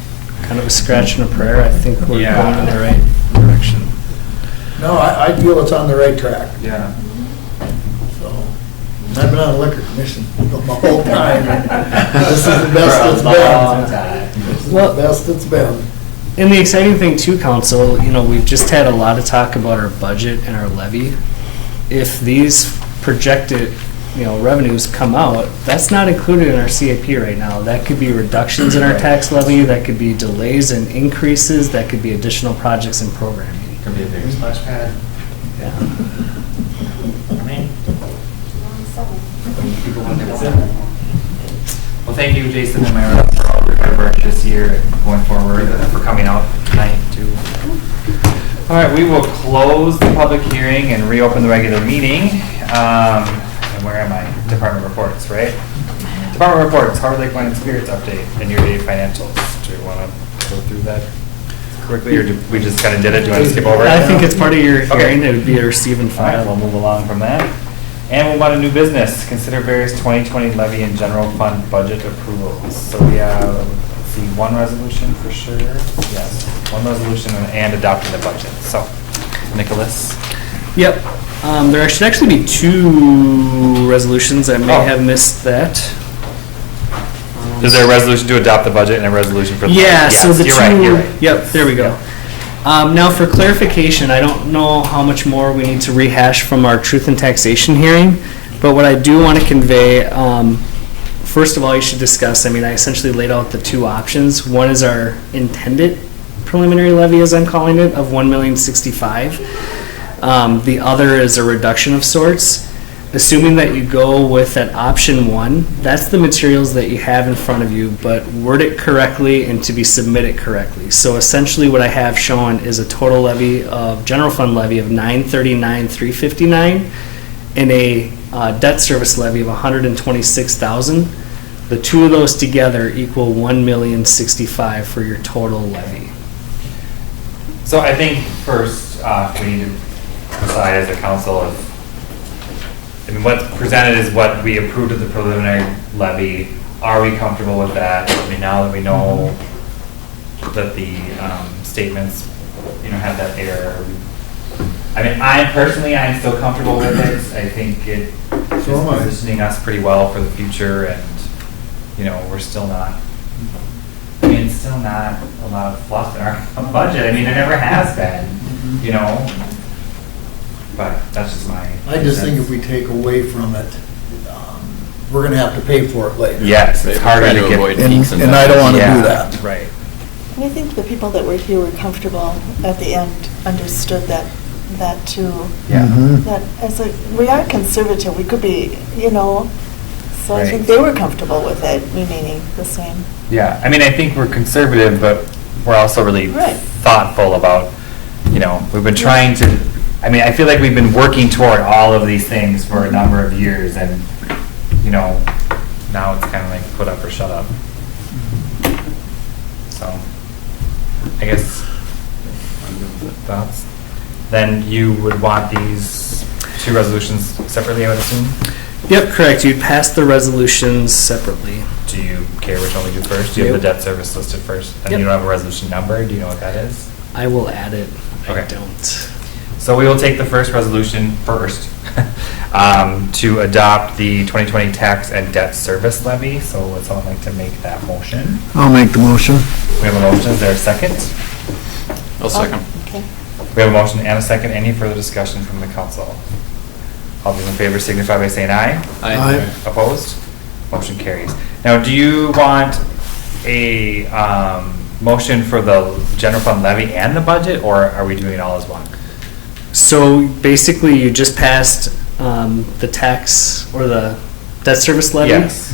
kind of a scratch and a prayer. I think we're going in the right direction. No, I feel it's on the right track. Yeah. So, I've been on the liquor commission the whole time. This is the best it's been. This is the best it's been. And the exciting thing too, council, we've just had a lot of talk about our budget and our levy. If these projected, revenues come out, that's not included in our CIP right now. That could be reductions in our tax levy, that could be delays and increases, that could be additional projects and programming. Could be a big splash pad. Yeah. Well, thank you, Jason and Myra, for all your hard work this year and going forward, and for coming out tonight, too. All right, we will close the public hearing and reopen the regular meeting. And where am I? Department reports, right? Department reports, Harbor Lake Wine and Spirits update, and year-to-date financials. Do you want to go through that quickly, or we just kind of did it? Do you want to skip over it? I think it's part of your hearing. Okay. It would be a receive and All right, file. we'll move along from that. And we'll move on to new business. Consider various 2020 levy and general fund budget approvals. So we have, let's see, 1 resolution for sure. Yes, 1 resolution and adopting the budget. So, Nicholas. Yep. There should actually be 2 resolutions. I may have missed that. Is there a resolution to adopt the budget and a resolution for the? Yeah, Yes, so the you're 2. right, you're right. Yep, there we go. Now for clarification, I don't know how much more we need to rehash from our truth and taxation hearing, but what I do want to convey, first of all, you should discuss, I essentially laid out the 2 options. One is our intended preliminary levy, as I'm calling it, of $1,065,000. The other is a reduction of sorts. Assuming that you go with that option 1, that's the materials that you have in front of you, but word it correctly and to be submitted correctly. So essentially what I have shown is a total levy of, general fund levy of $939,359 and a debt service levy of $126,000. The 2 of those together equal $1,065,000 for your total levy. So I think first, we need to decide as a council if, what's presented is what we approved of the preliminary levy. Are we comfortable with that? Now that we know that the statements, have that error. I'm still comfortable with it. I think it is positioning us pretty well for the future, and we're still not. It's still not a lot of fluff in our budget. It never has been. But that's just my. I just think if we take away from it, we're gonna have to pay for it later. Yes, it's harder to get. And I don't wanna do that. Right. And I think the people that were here were comfortable at the end, understood that too. Yeah. That we are conservative, we could be, so I think Right. they were comfortable with it remaining the same. Yeah, I think we're conservative, but we're also really Right. thoughtful about, we've been trying to, I feel like we've been working toward all of these things for a number of years, and, now it's kind of like put up or shut up. So, I guess, thoughts? Then you would want these 2 resolutions separately, I would assume? Yep, correct. You'd pass the resolutions separately. Do you care which one we do first? Do you have the debt service listed first? And Yep. you don't have a resolution number? Do you know what that is? I will add it. Okay. I don't. So we will take the first resolution first to adopt the 2020 tax and debt service levy. So would someone like to make that motion? I'll make the motion. We have a motion. Is there a second? I'll second. Okay. We have a motion and a second. Any further discussion from the council? All those in favor signify by saying aye. Aye. Opposed? Motion carries. Now, do you want a motion for the general fund levy and the budget, or are we doing it all as one? So basically, you just passed the tax or the debt service levy. Yes.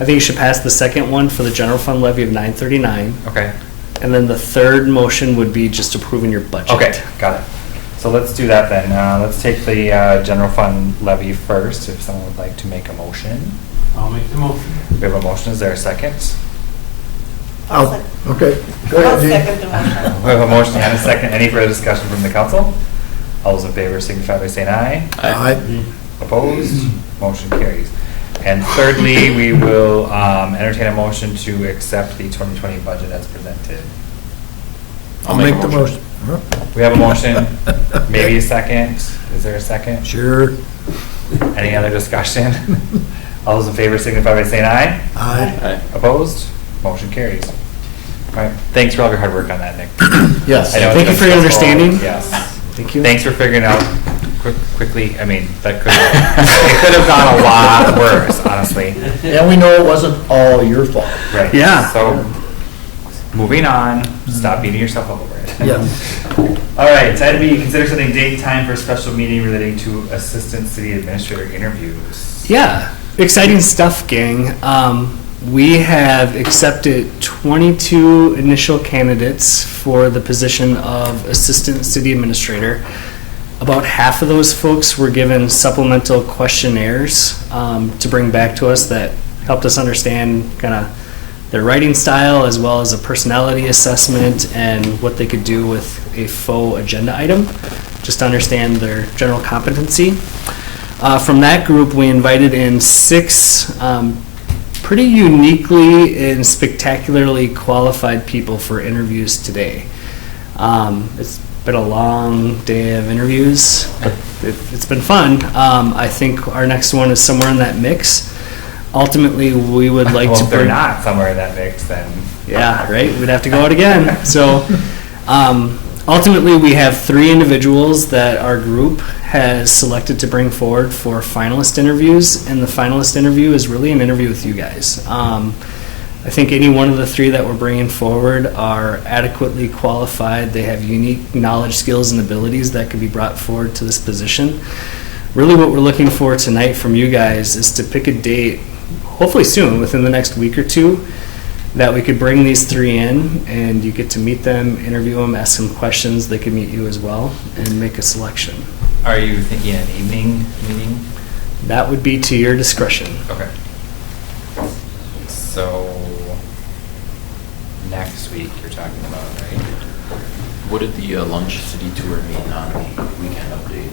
I think you should pass the second one for the general fund levy of $939. Okay. And then the third motion would be just approving your budget. Okay, got it. So let's do that then. Let's take the general fund levy first, if someone would like to make a motion. I'll make the motion. We have a motion. Is there a second? Oh, okay. Go I'll ahead, Dean. second the motion. We have a motion and a second. Any further discussion from the council? All those in favor signify by saying aye. Aye. Opposed? Motion carries. And thirdly, we will entertain a motion to accept the 2020 budget as presented. I'll make the motion. We have a motion, maybe a second. Is there a second? Sure. Any other discussion? All those in favor signify by saying aye. Aye. Opposed? Motion carries. All right. Thanks for all your hard work on that, Nick. Yes. I know it's Thank you been for your stressful. understanding. Yes. Thank you. Thanks for figuring out quickly. I mean, that could it could have gone a lot worse, honestly. And we know it wasn't all your fault. Right. Yeah. So, moving on. Stop beating yourself up over it. Yes. All right. Item B, consider setting date and time for a special meeting relating to assistant city administrator interviews. Yeah, exciting stuff, gang. We have accepted 22 initial candidates for the position of Assistant City Administrator. About half of those folks were given supplemental questionnaires to bring back to us that helped us understand kind of their writing style, as well as a personality assessment and what they could do with a faux agenda item, just to understand their general competency. From that group, we invited in 6 pretty uniquely and spectacularly qualified people for interviews today. It's been a long day of interviews, but it's been fun. I think our next one is somewhere in that mix. Ultimately, we would like Well, to if they're bring. not somewhere in that mix, then Yeah, right, we'd have to go out again. So, ultimately, we have 3 individuals that our group has selected to bring forward for finalist interviews, and the finalist interview is really an interview with you guys. I think any one of the 3 that we're bringing forward are adequately qualified. They have unique knowledge, skills, and abilities that could be brought forward to this position. Really what we're looking for tonight from you guys is to pick a date, hopefully soon, within the next week or 2, that we could bring these 3 in, and you get to meet them, interview them, ask them questions. They can meet you as well, and make a selection. are you thinking an evening meeting? That would be to your discretion. Okay. So next week you're talking about, right? What did the lunch city tour mean on the weekend update?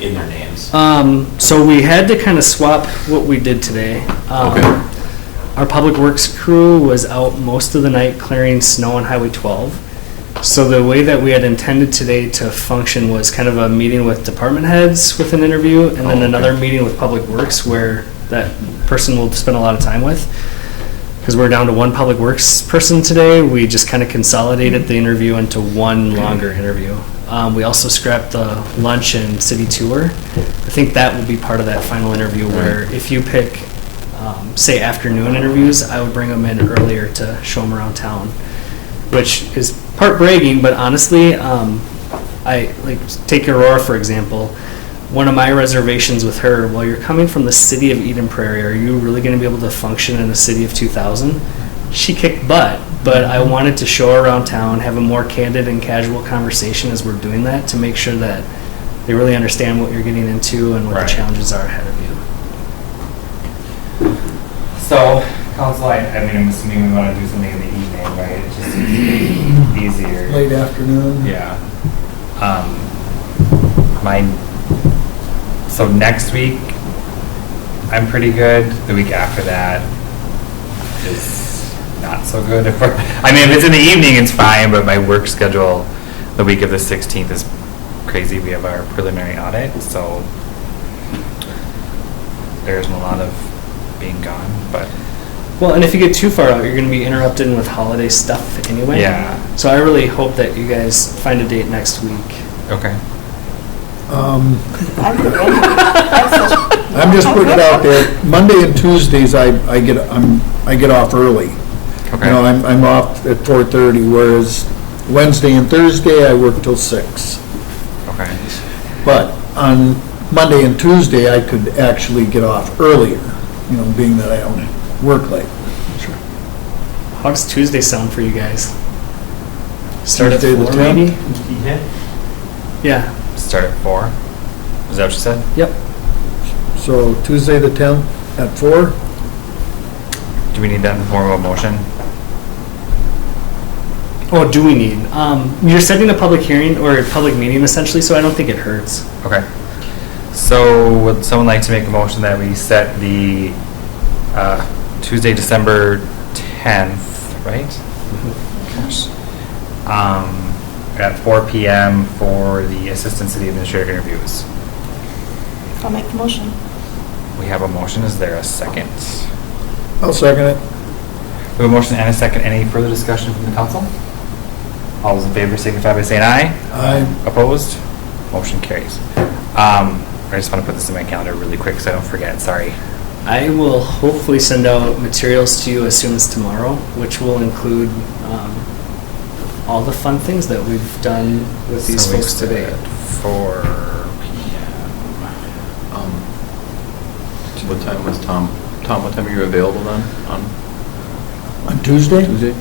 In their names. So we had to kind of swap what we did today. Okay. Our public works crew was out most of the night clearing snow on Highway 12. So the way that we had intended today to function was kind of a meeting with department heads with an interview, and then another meeting with public works where that person will spend a lot of time with. Because we're down to 1 public works person today, we just kind of consolidated the interview into 1 longer interview. We also scrapped the lunch and city tour. I think that will be part of that final interview where if you pick, say, afternoon interviews, I would bring them in earlier to show them around town, which is part bragging, but honestly, I like take Aurora for example. One of my reservations with her, well, you're coming from the city of Eden Prairie, are you really going to be able to function in a city of 2,000? She kicked butt, but I wanted to show her around town, have a more candid and casual conversation as we're doing that to make sure that they really understand what you're getting into and what Right. the challenges are ahead of you. So, council, I mean, I'm assuming we want to do something in the evening, right? It just seems easier. Late afternoon. Yeah. So next week, I'm pretty good. The week after that is not so good. If it's in the evening, it's fine, but my work schedule the week of the 16th is crazy. We have our preliminary audit, so there isn't a lot of being gone, but Well, and if you get too far out, you're going to be interrupted with holiday stuff anyway. Yeah. So I really hope that you guys find a date next week. Okay. I'm just putting it out there, Monday and Tuesdays, I get off early. Okay. You know, I'm off at 4:30, whereas Wednesday and Thursday, I work till 6. Okay. But on Monday and Tuesday, I could actually get off earlier, you know, being that I don't work late. How does Tuesday sound for you guys? Start at Tuesday the 4 10th? maybe? Yeah. Start at 4. Is that what you said? Yep. So Tuesday the 10th at 4? Do we need that in the form of a motion? Oh, do we need? You're setting a public hearing or a public meeting essentially, so I don't think it hurts. Okay. So would someone like to make a motion that we set the Tuesday, December 10th, right? Gosh. At 4 p.m. for the Assistant City Administrator interviews. I'll make the motion. We have a motion. Is there a second? I'll second it. We have a motion and a second. Any further discussion from the council? All those in favor signify by saying aye. Aye. Opposed? Motion carries. I just want to put this in my calendar really quick so I don't forget. Sorry. I will hopefully send out materials to you as soon as tomorrow, which will include all the fun things that we've done with these So we folks today. said 4 p.m. What time was Tom? Tom, what time are you available then? On Tuesday? Tuesday?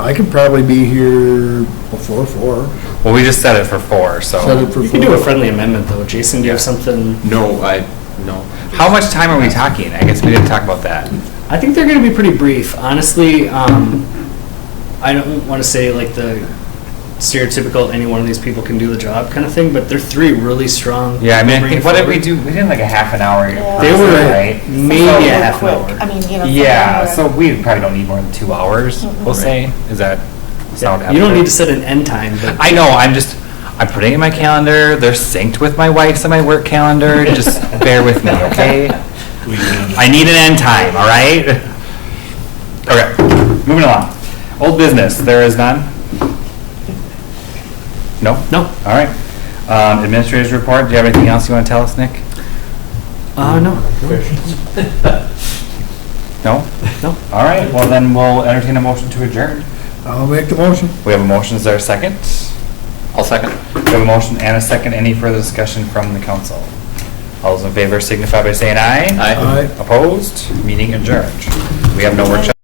I could probably be here before 4. Well, we just set it for 4, so. Set it for You 4. can do a friendly amendment though. Jason, do you have something? No, no. How much time are we talking? I guess we didn't talk about that. I think they're going to be pretty brief. Honestly, I don't want to say like the stereotypical any one of these people can do the job kind of thing, but they're 3 really strong. Yeah, I mean, I bringing think, what did we forward. do? We did like a half an hour. Yeah. They were right? maybe So a half an quick. hour. I mean, you know. Yeah, so something we probably don't need more than 2 hours, we'll say. Is that sound You don't accurate? need to set an end time, but I know, I'm putting it in my calendar. They're synced with my wife's and my work calendar. Just bear with me, okay? I need an end time, all right? Okay, moving along. Old business, there is none? No? No. All right. Administrator's report, do you have anything else you want to tell us, Nick? no. No? No. All right, well then we'll entertain a motion to adjourn. I'll make the motion. We have a motion, is there a second? I'll second. We have a motion and a second. Any further discussion from the council? All those in favor signify by saying aye. Aye. Aye. Opposed? Meeting adjourned. We have no workshop.